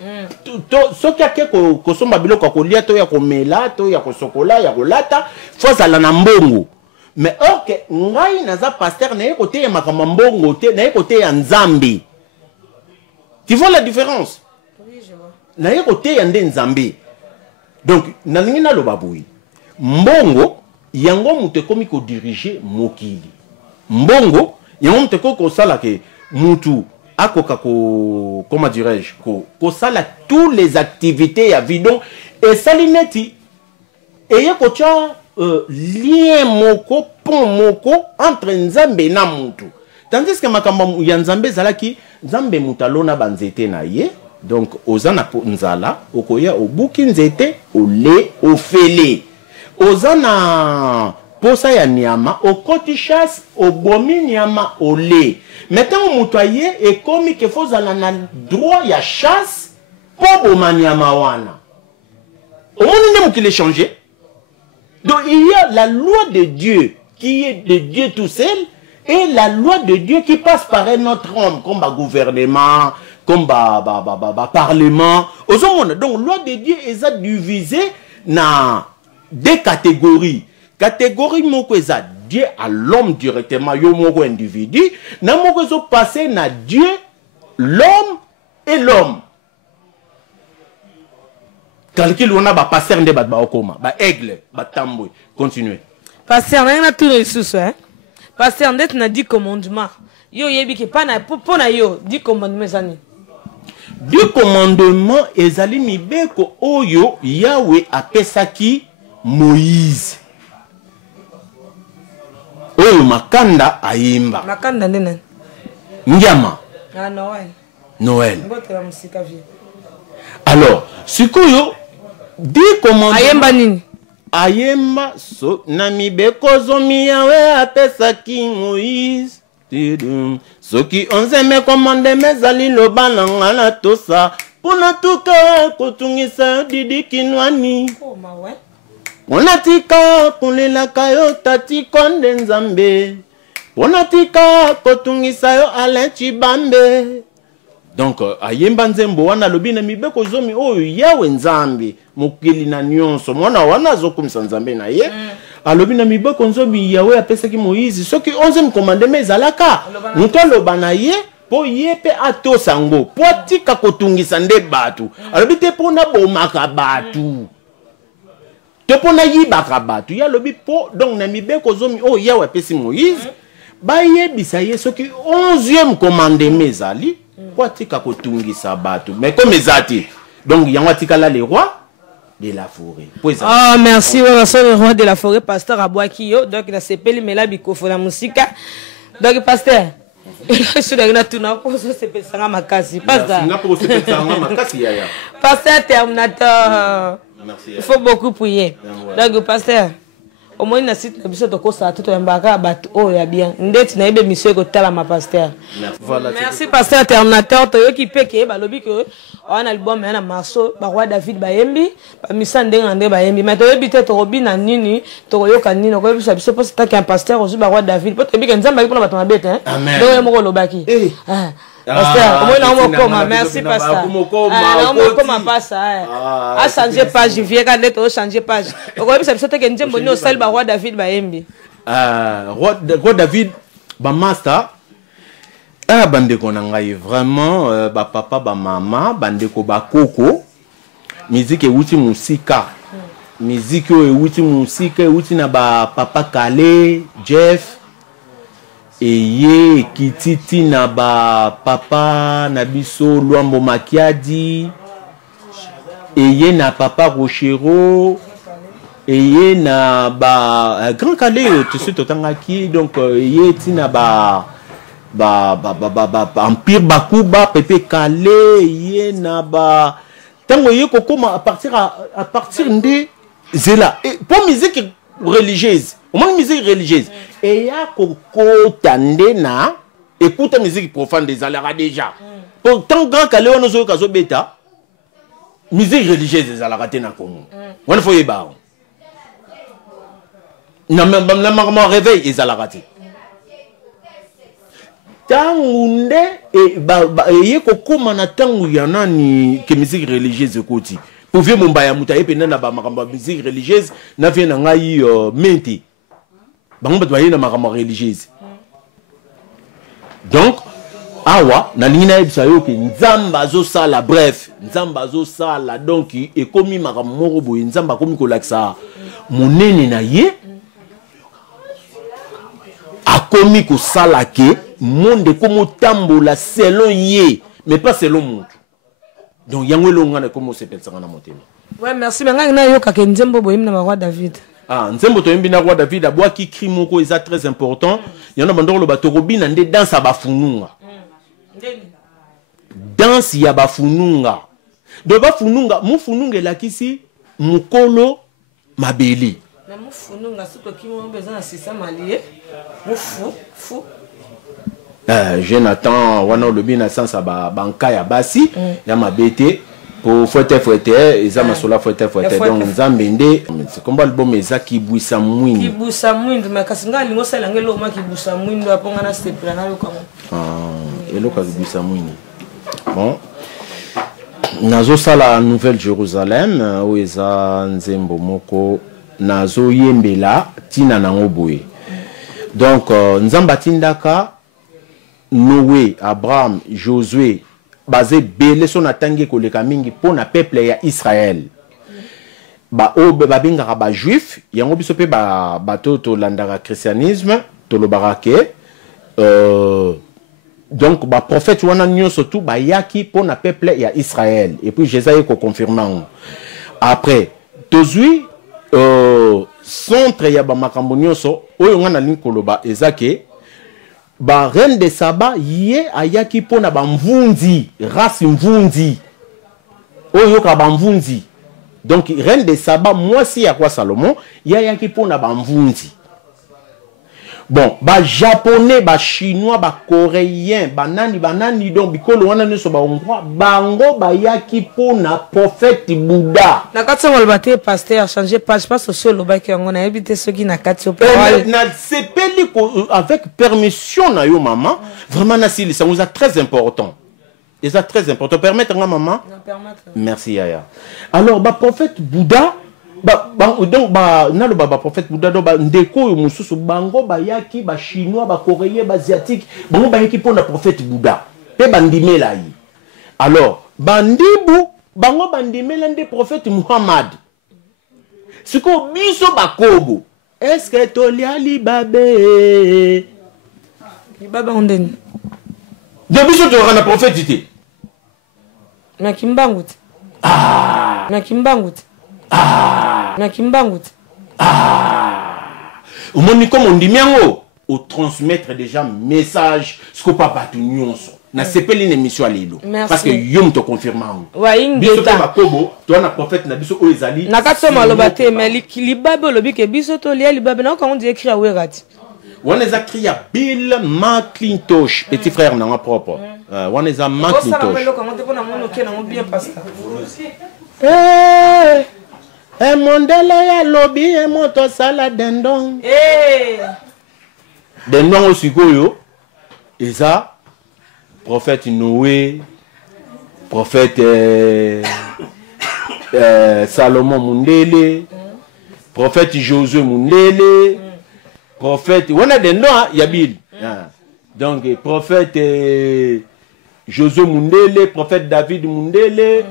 so ki ake ko somba biloko ko lia to ya ko mela to ya ko sokola ya ko lata faut zala na mbongo. Mais or que ngai naza pasteur na côté ya makamba mbongo te na côté ya nzambe. Tu vois la différence? Oui, je vois. Na côté ya nzambe. Donc nalingi na loba boui mbongo yango mutu komi ko diriger mokili. Mbongo yango mutu ko sala ke mutu akoka ko comment dirais-je ko sala tous les activités ya vie donc et salineti eye ko tia lien moko pont moko entre nzambe na mutu. Tandis que makamba ya nzambe zalaki nzambe mutalona banzete na ye. Donc ozana nzala okoya obuki nzete ole ofele ozana posa ya nyama okoti chasse obomi nyama ole. Maintenant mutoye et comme que faut zala na droit ya chasse pour boma nyama wana on ne peut le changer. Donc il y a la loi de Dieu qui est de Dieu tout seul et la loi de Dieu qui passe par un autre homme comme le gouvernement comme parlement. Donc loi de Dieu est divisée dans deux catégories. Catégorie moko est Dieu à l'homme directement, yo moko individu. Na moko so passé na Dieu, l'homme et l'homme. Calcul on a ba passer nde ba okoma, ba aigle, ba tamboué. Continuez. Pasteur, on a tout ressources hein. Pasteur, on a 10 commandements. Yo yebi ke pa na pour na yo 10 commandements zani. 10 commandements ezali mibeko oyo Yahweh apesaki Moïse. Oyo makanda ayimba. Makanda ndene. Nyama. Ah Noël. Noël. Ngotela musika vie. Alors, sikoyo 10 commandements. Ayemba nini? Ayemba so na mibeko zomi Yahweh apesaki Moïse. Soki onzeme commande mezali lobana ngana tosa pona tuka kotungisa didi kinwani pona tika kulela kayo tati konde nzambe pona tika kotungisa yo Alain Chibambe. Donc ayemba nzembo wana lobina mibeko zomi oyo Yahweh nzambe mokili na nyonso mwana wana zokumisa nzambe na ye. Alobi na miboko nzobi Yahweh apesaki Moïse soki 11e commandement ezalaka muto lobana ye po yepe atosango po tika kotungisa nde batu alobi te pona bomaka batu te pona yibaka batu ya lobi po donc na mibeko zomi o Yahweh apesi Moïse ba yebisa ye soki 11e commandement ezali po tika kotungisa batu mais comme ezati donc yango atikala les rois de la forêt. Oh, merci, le roi de la forêt, pasteur Abouakio. Donc, il a sepelé, mais là, il faut la musique. Donc, pasteur, je suis là, tout le monde, c'est pas ma casse. Pasteur, terminateur. Il faut beaucoup prier. Donc, pasteur, au moins, na site na biso to kosa tout embaka bato o ya bien. Ndeti na ibe mission ko tala ma pasteur. Merci pasteur terminateur to yo ki peke ba lobi que on album na marso ba roi David ba yembi ba misande ngande ba yembi mais to yebite to robina nini to yoka nini ko biso biso poste ta qu'un pasteur ozu ba roi David po to bi nzamba ko na bato mabete hein. Donc mo ko lobaki. Pasteur, comment on a comment merci pasteur. On comment passa a changer page vieux quand on changer page. On va biso te que nzembo ni o sel ba roi David ba yembi. Roi David ba master bande ko ngai vraiment ba papa ba mama bande ko ba koko musique euti musika. Musique euti musika euti na ba papa Kale, Jeff Eye kititi na ba papa na biso Luambo Makiadi eye na papa Rochero eye na ba Grand Calais tu sais totangaki donc eye tina ba Empire Bakuba Pepe Calais eye na ba tango eye kokoma à partir de zela pour musique religieuse au moins musique religieuse et ya koko tandena écoute musique profane des alara déjà pourtant Grand Calais on zo kazo beta musique religieuse des alara tena Congo on faut yeba na makambo réveil ezalaka te tangu nde eye kokoma na tangu ya nani ke musique religieuse ekoti povie momba ya muta ependa na makambo ya musique religieuse na vie na ngai mente bango bato baye na makambo religieuse donc awa nalingi nayebisa yo ke nzambe azosala bref nzambe azosala donc ekomi makambo moko boye nzambe akomi kolakisa monene na ye akomi kosala ke monde komo tambola selon ye mais pas selon mutu donc yango elonga na komo sepelisanga na motema. Ouais, merci menga na yo ka nzembo boyim na roi David. Ah, nzembo toyembi na roi David abwaki cri moko eza très important. Yana bandolo batorobi na nde danse bafununga. Danse ya bafununga. Do bafununga mufununga lakisi mukolo mabeli. Na mufununga siko kimo beza na sisa malie. Mufu. Jonathan wana lobi na sansa banka ya basi ya mabete pour fouette eza masola fouette donc nzambe nde komba album eza kibwisa mwindu makasinga lingo sala ngelo ma kibwisa mwindu aponga na stepla na lokamo eloka kibwisa mwindu bon nazo sala Nouvelle Jérusalem où eza nzembo moko nazo yembela tina nango boye donc nzamba tindaka Noé, Abraham, Josué, basé belé son atangi koleka mingi pour na peuple ya Israël. Ba binga ba juif, yango biso pe ba to landara christianisme, to lo barake. Donc ba prophète wana nyonso tout ba yaki pour na peuple ya Israël. Et puis Jésus ko confirmant. Après, tozui centre ya ba makambo nyonso oyo ngana linkoloba ezake ba reine de Saba ye ayaki pona ba mvunzi race mvunzi oyo ka ba mvunzi donc reine de Saba moi si ya kwa Salomon ye ayaki pona ba mvunzi bon ba japonais ba chinois ba coréen banani donc bikolo wana nso ba hongrois bango ba yaki pona prophète Bouddha na katso malbate pasteur changer page pas social lo ba ki ngona ebite soki na katso na sepeli avec permission na yo maman vraiment na sili ça nous a très important. C'est très important. Permettre à maman. Merci Yaya. Alors ba prophète Bouddha donc na le prophète Bouddha do ndeko yo mususu bango ba yaki ba chinois ba coréen ba asiatique bango ba yaki pona prophète Bouddha pe bandimela yi. Alors bandibu bango bandimela ndi prophète Muhammad. Siko biso bakobo. Est-ce que tolia libabé libaba ondeni. De biso to rana prophète ité. Na kimbanguti. Ah. Na kimbanguti. Ah. Na kimbanguti. Ah. Au monde comme on dit miango au transmettre déjà message ce que papa tu nyonso. Na sepeli une émission à lelo parce que yom te confirmant. Wa biso to makobo to na prophète na biso oezali. Na katso maloba te mais libabe lobi ke biso to lia libabe na quand on dit écrit à werati. On les a crié à Bill McIntosh, petit frère n'a propre. On les a McIntosh. Eh, mondele ya lobby et moto sala dendon. Dendon aussi goyo. Et ça, prophète Noé, prophète Salomon Mundele, prophète Josué Mundele. Prophète, on a des noms, Yabil. Donc, prophète Josué Mundele, prophète David Mundele,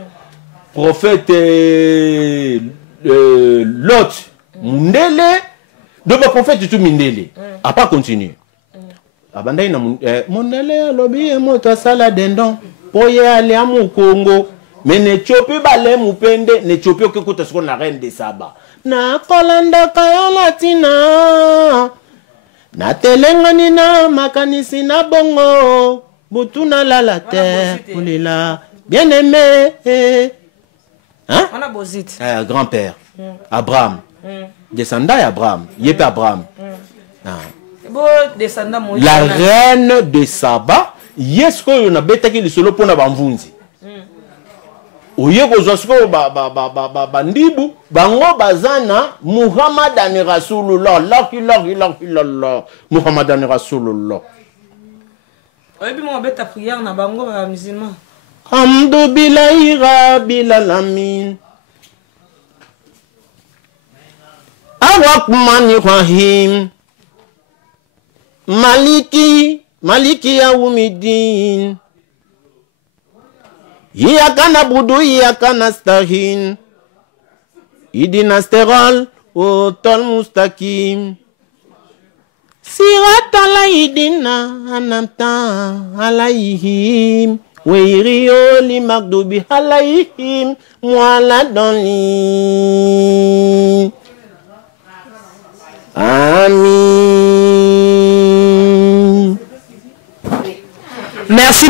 prophète Lot Mundele, donc prophète tout Mundele. A pas continuer. Abandai na Mundele, lobby et moto sala dendon, poye ale amu Congo, mais ne chopi bale mupende, ne chopi okekuta siko na reine de Saba. Na kolanda kaya latina na telengani na makanisi na bongo butuna la terre ulila bien aimé hein on a bozit grand-père Abraham descendant Abraham yepe Abraham bo descendant Moïse la reine de Saba yesko yo na betaki lisolo pona bamvunzi oye kozwa siko bandibu bango bazana Muhammadan Rasulullah la ilaha illallah Muhammadan Rasulullah. Oyebi mo beta prière na bango ba musulman. Hamdu billahi rabbil alamin. Ar-Rahmanir Rahim. Maliki yawmiddin. Iyyaka na'budu wa iyyaka nasta'in. Ihdinas siratal mustaqim. Siratal ladzina an'amta 'alaihim ghayril maghdubi 'alaihim waladdallin. Amin. Merci,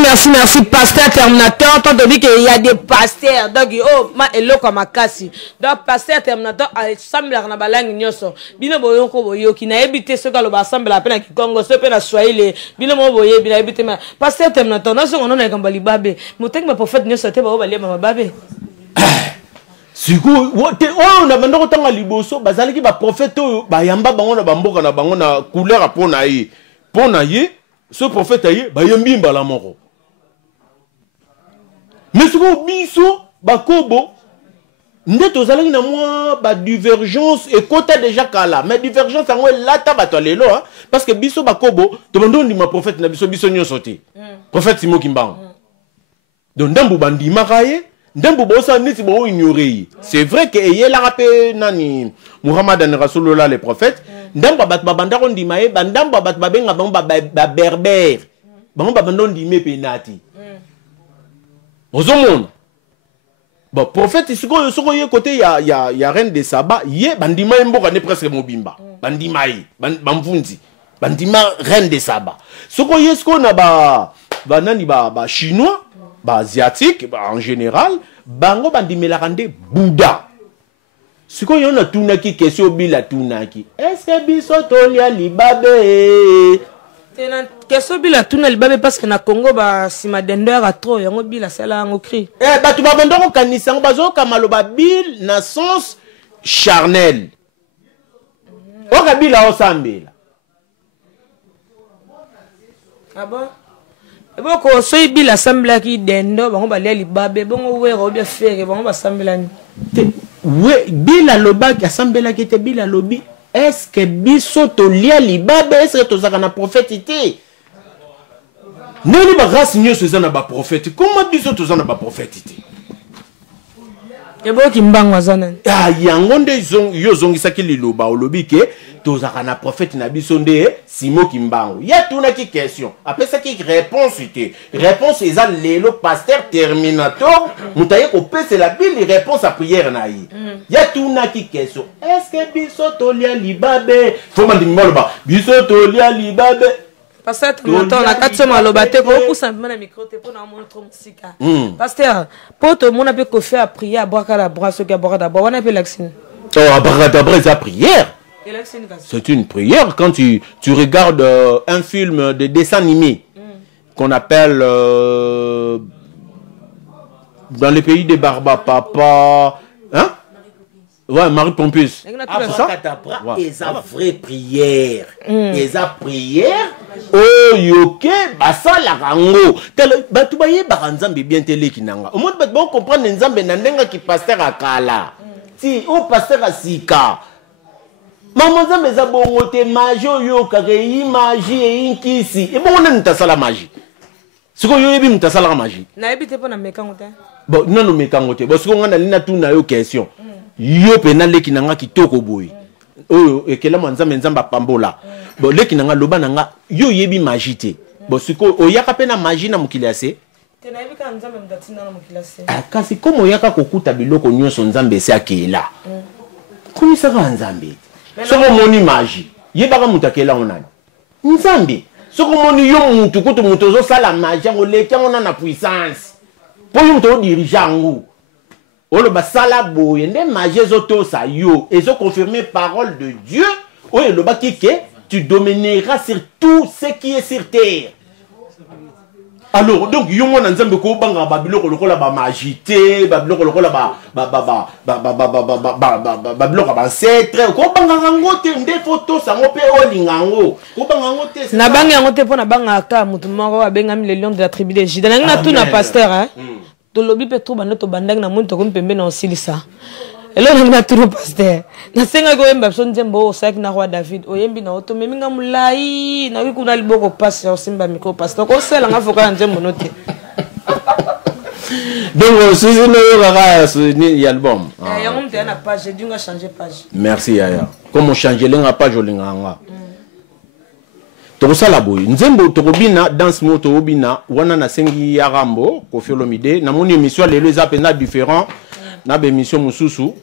pasteur Terminator. Tant dit qu'il y a des pasteurs. Donc, oh, ma elo comme akasi. Donc, pasteur Terminator, semble na balangi nyoso. Bino boyo ko boyo ki na ebité ce que le ensemble la peine qui Congo ce peine à Swahili. Bino mo boye bina ebité ma. Pasteur Terminator, non on na kambali babe. Motek ma prophète nyoso te ba balie ma babe. Siku on a bando tanga liboso bazali ki ba prophète ba yamba bango na bamboka na bango na couleur pona ye. Pona ye. Ce prophète aye ba yembi mbala moko. Mais ce que biso bakobo ndeto zalaki na moi ba divergence et côté déjà kala mais divergence en là tabato lelo hein parce que biso bakobo to bando ndima prophète na biso nyoso te. Prophète Simo Kimbangu. Donc ndambu bandima kaye ndambu bosa niti bo ignorer. C'est vrai que eye la rapé nani Muhammadan Rasulullah le prophète. Ndamba bat babanda ko ndima e bandamba bat babenga bango ba berber bango babando ndime penati ozomona bon prophète soko ye côté ya reine de Saba ye bandima mboka ne presque mobimba bandima yi bamvunzi bandima reine de Saba soko ye soko na ba nani ba chinois ba asiatique en général bango bandimela kande Bouddha. Si on a tunaki question bila tunaki. Est-ce que biso tolia libabe? Question bila tuna libabe parce que na Congo ba sima dendeur a trop yango bila sala ngo cri. Ba tu ba bando ko kanisa bazo kamaloba bil na sens charnel. O ka bila o sambela. Ah bon? Et bon ko so bila sambela ki dendo bango ba lia libabe bongo wero bien faire bango ba sambela ni. Oui, bila loba qui assemblée qui était bila lobi. Est-ce que biso to lia libabe est-ce que to zakana prophétité? Nani ba race nyo so zana ba prophète. Comment biso to zana ba prophétité? Yebo kimbango zana. Ah yango nde yo zongisaki liloba olobi ke to zakana prophète na biso nde Simo Kimbangu. Ya tuna ki question. Après ça qui réponse était. Réponse eza lelo pasteur Terminator. Mutaye ko pese la Bible réponse à prière na yi. Ya tuna ki question. Est-ce que biso to lia libabe? Faut mandi moloba. Biso to lia libabe. Pasteur Terminator na katso maloba te ko pousa na micro te pona mon trop musika. Pasteur, pour tout le monde peut faire prier à boire la bras ce que boire d'abord on appelle l'action. Oh, abracadabra c'est prière. C'est une prière quand tu regardes un film de dessin animé qu'on appelle dans les pays des Barba Papa, hein? Ouais, Marie Pompus. Abracadabra et sa vraie prière. Et sa prière. Oh, yoke, basa la rango. Batu baye baranzambe bien télé kinanga. Au moins, bon comprendre nzambe nandenga ki pasteur akala. Si, au pasteur asika. Maman za meza bongo te magie yo kare magie inkisi. E bon on ntasala magie. Siko yo yebi mtasala magie. Na yebi te pona mekango te. Bon non no mekango te. Bon siko ngana lina tuna yo question. Yo pena leki nanga kitoko boy. Oyo ekela manzambe nzamba pambola. Bon leki nanga loba nanga yo yebi magie te. Bon siko oyaka pena magie na mukiliase. Te na yebi ka nzambe mdatina na mukiliase. Kasi komo yaka kokuta biloko nyonso nzambe se akela. Komi saka nzambe. Soko moni magie. Yebaka mutakela onani. Nzambe. Soko moni yo mutu kutu mutu zo sala magie ngoleka ona na puissance. Po yo mutu dirigeango. Olo basala boye nde magie zo to sa yo et zo confirmer parole de Dieu. Oye lo bakike tu domineras sur tout ce qui est sur terre. Alors, donc, il y a un ensemble qui est babiloko lokola ba magité, babiloko lokola babiloko ba ancêtre, ko banga ngote nde photo sango pe olingango. Ko banga ngote. Na banga ngote po na banga aka mutu moko abengami le lion de la tribu de Juda. Na tout na pasteur hein. To lobi pe to bando to bandang na muntu ko mpembe na osilisa. Elo na tout pasteur. Na senga ko emba so nzembo o sak na roi David. Oyembi na oto meminga mulai na wi kuna liboko passe o simba miko pasteur. Ko sela nga foka nzembo note. Donc, si vous avez un album. Il y a une page, j'ai dû changer page. Merci, Yaya. Comme on change la page, on l'a. Tokosa la boy. Nzembo tokobina dance mo tokobina wana na sengi ya Rambo Koffi Olomide na moni émission les les appels différents na be émission mususu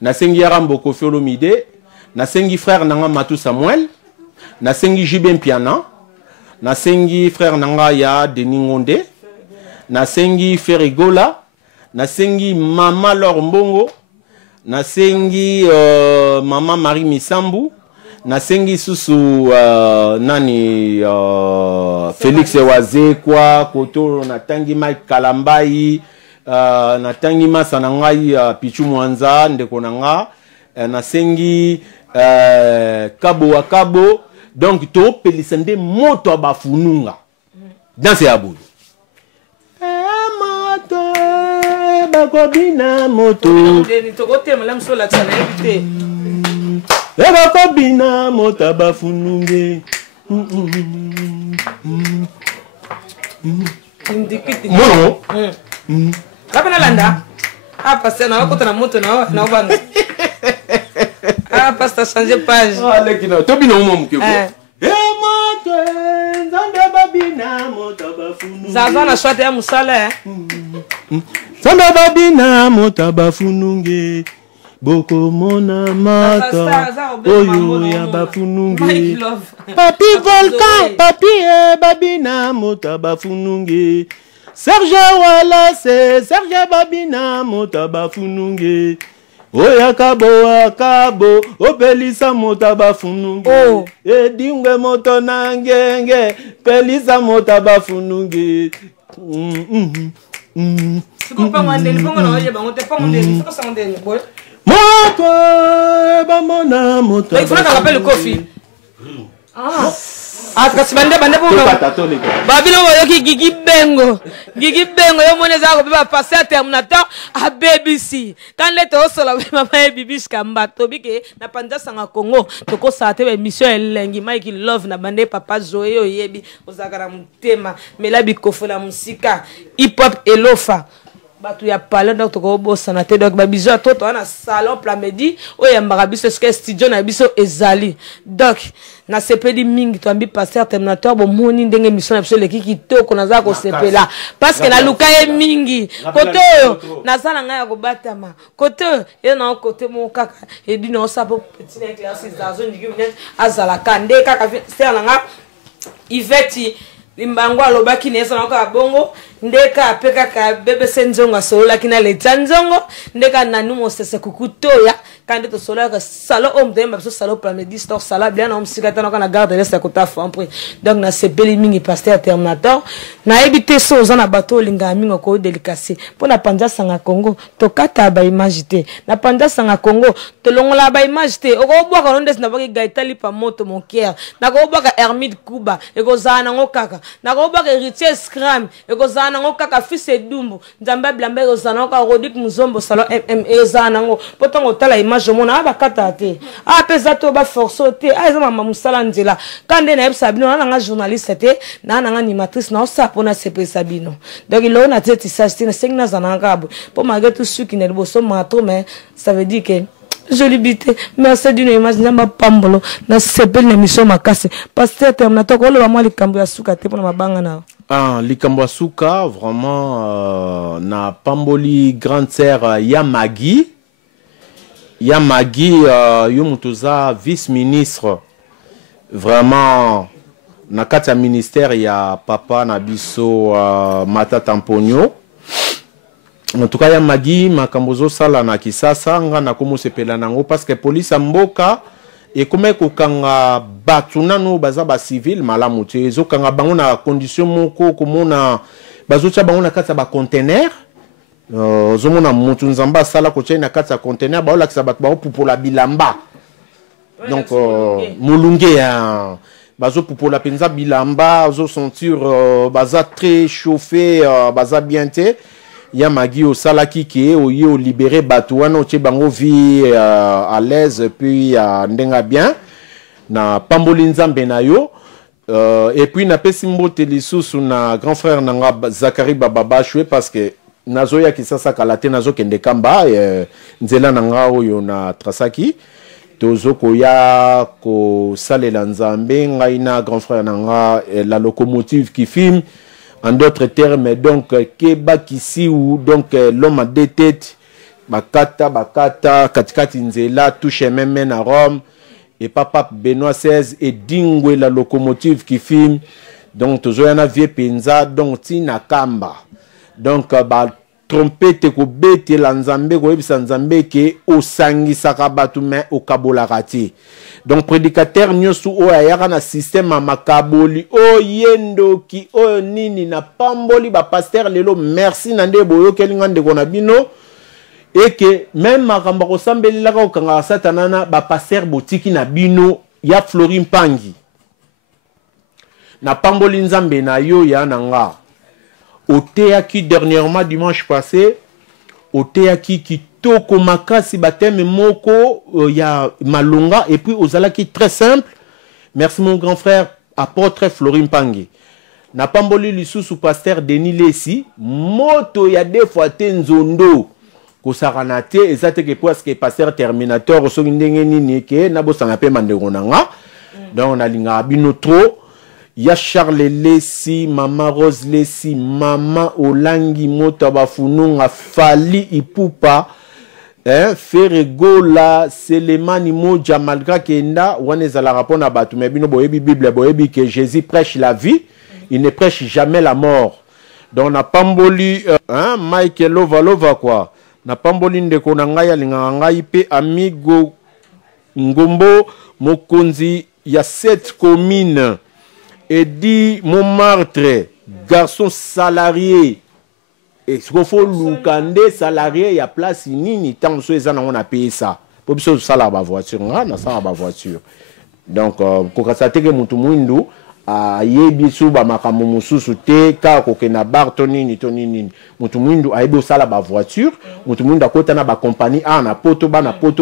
na sengi ya Rambo Koffi Olomide na sengi frère nanga Matou Samuel na sengi Jibem Piana na sengi frère nanga ya Denis Ngonde na sengi Ferigola na sengi Mama Lor Mbongo na sengi Mama Marie Misambu na sengi susu nani Félix Waze kwa koto na tangi Mike Kalambai na tangi masa na ngai Pichu Mwanza ndeko na nga na sengi Kabo wa Kabo donc to pelisande moto abafununga danse ya bulu moto bakobina moto to kote malam so la tsana éviter Eba bina mota bafununge. Mono. Kapena landa. Ah passer na ko na moto na banga. Ah passer changer page. Ah lekina to bina mo mke ko. Moto nzanda babina mota bafununge. Zaza na shwate ya musala Nzanda babina mota bafununge. Boko mona mata oyo ya bafununge papi volcan papi babina mota bafununge Serge Wallace Serge babina mota bafununge oya kabo opelisa mota bafununge edingwe moto nangenge pelisa mota bafununge Sikupa ngandeni pongo na oye bangote pongo ndeni siko sa ngandeni boy Moto bamona moto. Il faut qu'on appelle le Koffi. Kasi bande pongo. Babilo yoki Gigi Bengo yo moneza ko ba passer terminateur a BBC. Quand les to solo mama BBC kamba to bike na panja sanga Congo to ko sa te émission elengi Mike Love na bande papa Zoé oyebi ozakara mutema melabi kofola musika hip hop elofa. Batu ya parler donc to ko bossa na te donc ba biso to na salon plamedi o ya marabiso ce studio na biso ezali donc na sepeli mingi to ambi passer terminateur bo moni ndenge mission na biso le kiki to ko naza ko sepela parce que na lukaye mingi koto na sala nga ya ko batama koto ye na kote mo kaka e di na sapo petit na éclairci zazo ndiki azala kande kaka ser nga Iveti Limbango alobaki nesa na ka bongo ndeka peka ka bebe senzonga solola kina le tanzongo ndeka nanu mosese kukutoya kande to solola ka salo omdemba so salo plamedi store sala bien om sikata na garde reste kota fampre donc na sebeli mingi pasteur terminateur na ebité so za na bato linga mingo ko délicacy pona panja sanga Congo to kata ba image te na panja sanga Congo to longola ba image te oko bwa ka ndes na baki gaitali pa moto mon cœur na ko bwa ka Hermide Kuba e ko zana ngokaka na ko bwa ka Héritier Scram e ko zana ngo kaka fils edumbu nzamba blambe ko zana ko Rodik Muzombo salon MMA zana ngo potongo tala image mona ba kata te a pesa to ba force te a za mama musala nzela kande na ebsa bino na nga journaliste te na nga animatrice na osa pona sepe sabino donc il on a tete ça c'est sengna zana ngabo pour malgré tout ce qui n'est bosso mato mais ça veut dire que jolibité merci d'une image nyamba pambolo na sepel na mission makase pasteur terminateur ko lo ba mwa likambo ya suka te pona mabanga na likambo ya suka vraiment na pamboli grande sœur Yamagi yo mutoza vice-ministre vraiment na kati ya ministère ya papa na biso Matata Mponyo. En tout cas, Yamagi makambozo sala na Kisasa nga na komo sepela nango parce que police mboka et comment kokanga batuna no baza ba civil malamu te ezokanga bango na condition moko komona bazotia bango na kati ya ba conteneur zomona mutu nzamba sala ko na kati ya conteneur ba olakisa bato ba pupola bilamba donc mulunge ya bazo pupola penza bilamba zo sentir baza très chauffé baza bien te ya magi au salaki ki o yo libérer bato wana o bango vie à l'aise puis ndenga bien na pamboli nzambe na yo et puis na pesi mbote lisusu na grand frère nanga Zakari Bababa choué parce que nazo ya kisasa kalate nazo kende kamba nzela nanga oyo na trasaki tozo koya ko salela nzambe ngai na grand frère nanga la locomotive qui filme. En d'autres termes, donc, Keba Kisi ou donc l'homme à deux têtes, Bakata, Katikati Nzela, touche même à Rome, et Papa Benoît XVI et Dingwe, la locomotive qui filme, donc, Tozoyana Vie Penza, donc, Tina Kamba. Donc, trompette ko bete la Nzambe, ko ebisa Nzambe ke osangi sakabatu men o kabolarati. Donc prédicateur nyosu o ayaka na système a makaboli o yendo ki o nini na pamboli ba pasteur lelo merci nande boyo kelinga ndeko na bino et que même makamba ko sambelaka o kanga satanana ba pasteur botiki na bino ya Florin Pangi na pamboli nzambe na yo ya nanga au théâtre dernièrement dimanche passé au théâtre qui toko makasi bateme moko ya malonga et puis ozalaki très simple. Merci mon grand frère apôtre Florin Pangi na pamboli lisusu pasteur Denis Lesi moto ya deux fois tenzondo ko saranate ezate ke parce que pasteur terminateur so ndenge nini ke na bosanga pe mandeko nanga donc on a linga bino trop. Ya Charles Lesi, Mama Rose Lesi, Mama Olangi Mota Bafununga Fali Ipupa, Ferregola, Selemani Moja malgré Kenda, Wanezala rapon à Batu, mais bino boebi Bible, boebi que Jésus prêche la vie, il ne prêche jamais la mort. Donc on a pamboli, Mike Lova quoi, na pamboli ndeko nangaya lingangai pe amigo Ngombo Mokonzi, il y a 7 communes. Et dit Montmartre, garçon salarié. Et ce qu'il faut loukande salarié, il y a place nini tant que on a payé ça. Pour que ça la voiture, on a ça la voiture. Donc quand ça te que mutumundu a yebisu ba makamu mususu te ka ko na bar tonini mutumundu a yebisu la voiture, mutumundu akota na ba compagnie na poto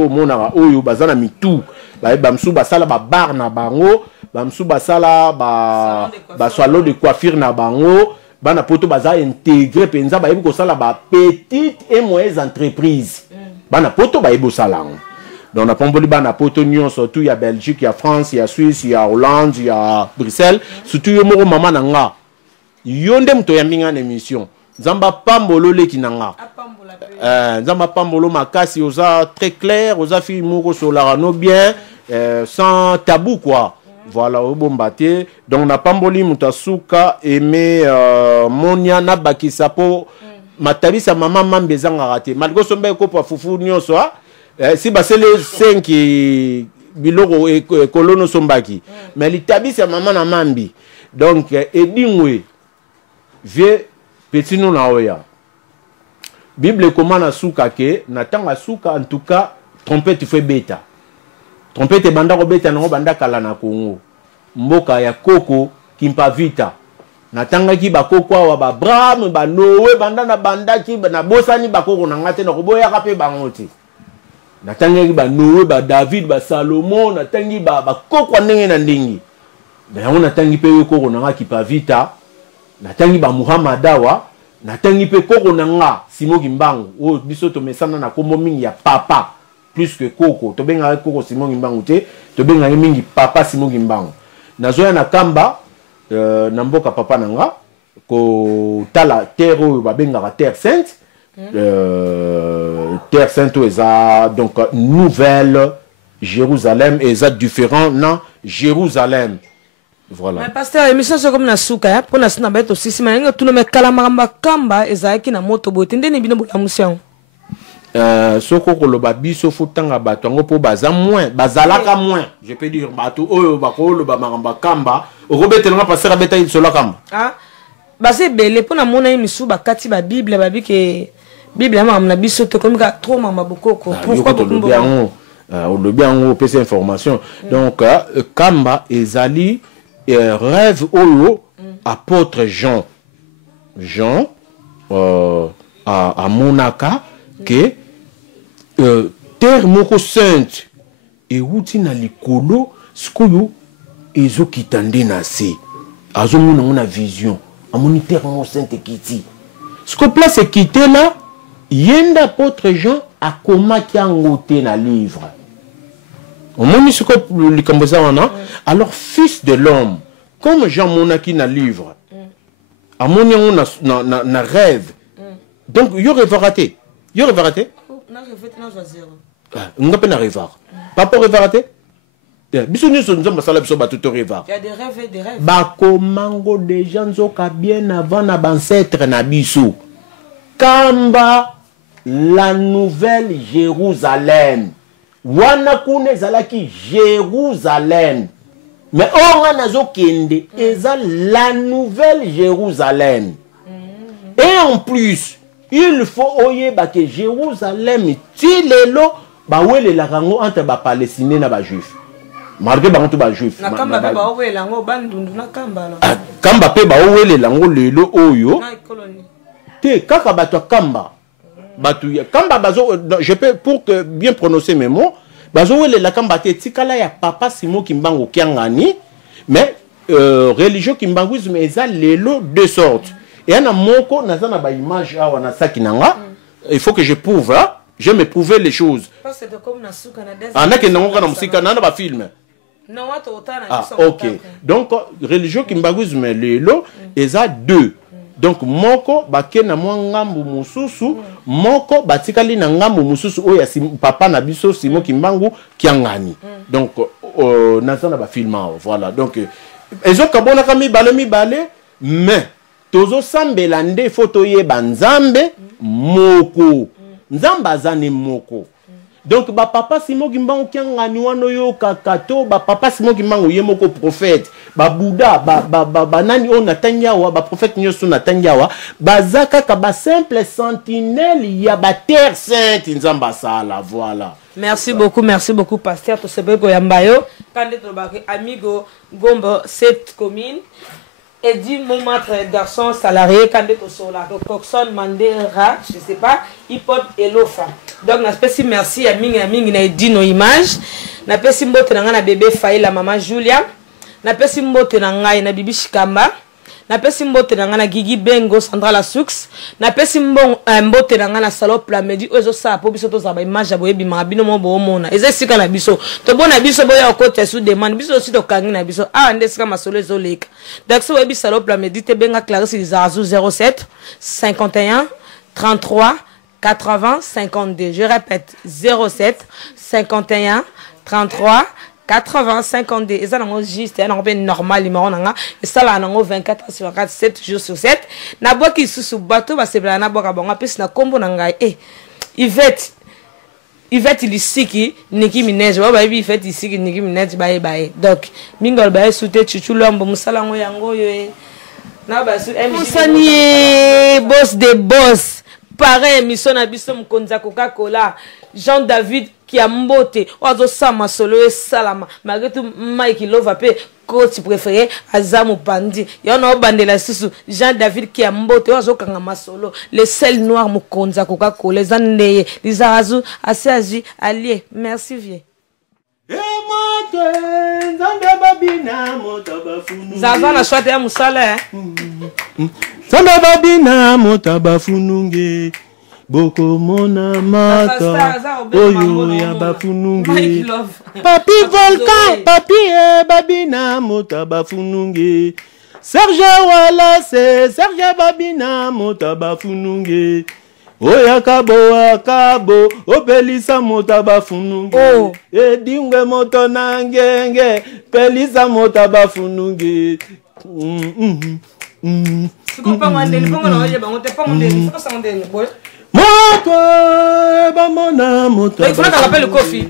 mona oyo bazana mitu ba bamsu ba sala ba bar na bango. Bamsu basala ba salon de coiffure na bango bana poto baza intégré penza ba yebi ko sala ba petite et moyenne entreprise bana poto ba yebi sala donc na pamboli bana poto nyon surtout il y a Belgique, il y a France, il y a Suisse, il y a Hollande, il y a Bruxelles surtout yo moko mama nanga yonde mto ya minga na émission nzamba pambolo leki nanga nzamba pambolo makasi oza très clair oza fi moko solarano bien sans tabou quoi. Voilà, au bombate. Donc, on a pamboli mutasuka aimé monia na bakisapo matabi sa maman mambezanga raté. Malgré son bel copa fufu nyoso si bah c'est les 5 biloko et colono sombaki. Mais l'itabi sa maman na mambi. Donc, edingwe vie petit non na oya. Bible comment na suka ke natanga suka en tout cas trompette fait bêta. Trompette banda robeta na banda kala na Congo. Mboka ya koko kimpa vita. Natanga ki ba koko wa ba Bram ba Noé banda na banda ki na bosani ba koko na ngate na koboya kape bangoti. Natanga ki ba Noé ba David ba Salomon natangi ba koko ndenge na ndingi. Na on natangi pe koko na ngaki pa vita. Natangi ba Muhammad Dawa natangi pe koko na nga Simo Kimbangu. O biso to mesana na kombo mingi ya papa. Plus que Koko, to benga Koko Simon Gimbangu te, to benga mingi papa Simon Gimbangu. Nazoya na kamba na mboka papa nanga ko tala terre o ba benga terre sainte. Terre sainte eza donc nouvelle Jérusalem eza différent na Jérusalem. Voilà. Mais pasteur, émission c'est comme na souka pour na sina beto sisi manenga tu no me kala maramba kamba eza ki na moto bote ndeni bino bola musion. soko koloba biso futanga bato ngo po baza moins bazalaka moins je peux dire bato oyo bakolo ba maramba kamba okobetelanga passer abeta isola kamba ah base belé pona mona misu bakati ba bible babike bible ama na biso to komika trop mama bokoko pourquoi olobi yango pesa information donc kamba ezali rêve oyo apôtre Jean à monaka que terre moko sainte et wuti na likolo sikoyo ezokita nde na se azomona ngona vision amoni terre moko sainte kiti siko place ekite là yenda apôtre Jean akomaki yango te na livre omoni siko likambo za wana alors fils de l'homme comme Jean monaki na livre amoni yango na rêve donc yo rêveraté na rêvé na zéro nga pe na rêvar papa rêveraté biso nyonso nzamba sala biso bato to rêvar il y a des rêves et des rêves bakomango déjà nzoka bien avant na ancêtre na biso kamba la nouvelle Jérusalem wana kuna ezalaki Jérusalem mais on nazo kende eza la nouvelle Jérusalem et en plus il faut oyeba que Jérusalem tilelo bawele la rango entre ba palestinien na ba juif malgré ba ba juif na kamba ba owele lango bandundu na kamba la kamba pe ba owele lango lelo oyo te kaka bato kamba batu ya kamba bazo je peux pour que bien prononcer mes mots bazo wele la kamba te tikala ya papa Simo Kimbangu kiangani mais religieux kimbanguisme eza lelo de sorte et ana moko nazana ba image awa na sakinanga il faut que je prouve là je me prouver les choses parce que comme na suka na des ana ke nango kana musika na ba film non wato otana OK donc religieux kimbanguisme lelo eza deux donc moko bakena mwa ngambu mususu moko batikali na ngambu mususu oya papa na biso Simo Kimbangu kiangani donc nazana ba filma voilà donc ezoka bona kami balé mais tozo sambela nde photo ye banzambe moko nzamba zane moko donc ba papa Simo Kimbangu kiangani wano yo kakato ba papa Simo Kimbangu ye moko prophète ba Bouddha ba nani on atanyawa ba prophète nyoso natanyawa bazaka ka ba simple sentinelle ya ba terre sainte nzamba sala voilà. Merci beaucoup pasteur to sebeko yambayo kande to ba amigo Gombo cette commune et dit mon maître garçon salarié quand est au solar donc Coxon Mandera je sais pas hip hop et lofa donc na spécie merci à mingi na Dino image na pesi mbote na nga na bébé Faï la maman Julia na pesi mbote na ngai na bibi Shikamba na pesi mbote na nga na Gigi Bengo Sandra la Sux na pesi mbote na nga na Salope la Medi ozo sa po biso to za ba image boye bima bino mo bo mona eza sika na biso to bona biso boya kote sous demande biso aussi to kangi na biso ah nde sika masolo ezoleka donc so webi Salope la Medi te benga Clarisse Lizarazou 07 51 33 80 52 je répète 07 51 33 80 52 et ça nango juste un peu normal numéro nanga et ça là nango 24 sur 24 7 jours sur 7 na boki susu bato ba sebla na boka bonga pesi na kombo nanga Yvette ilisiki Nicki Minaj ba bi Yvette ilisiki Nicki Minaj bye donc mingol ba soute chuchu lombo musala ngo yango yo na ba su musani boss de boss pareil mission na biso mkonza Coca-Cola Jean David qui a mbote ozo sama solo e salama malgré tout Mike Lova pe coach préféré Azamu Pandi yona obandela susu Jean David qui a mbote ozo kanga masolo le sel noir mukonza Coca-Cola zaneye Lizarazou Asiaji allié merci vieux Zaza na shwate ya musala Samba babina motabafununge Boko mona mata oyo ya bafununge Papi Volcan papi babina motabafununge Serge Wallace Serge babina motabafununge Oya kabo opelisa motabafununge Edingwe moto nangenge pelisa motabafununge Moko mona moto il faut qu'on appelle le Kofi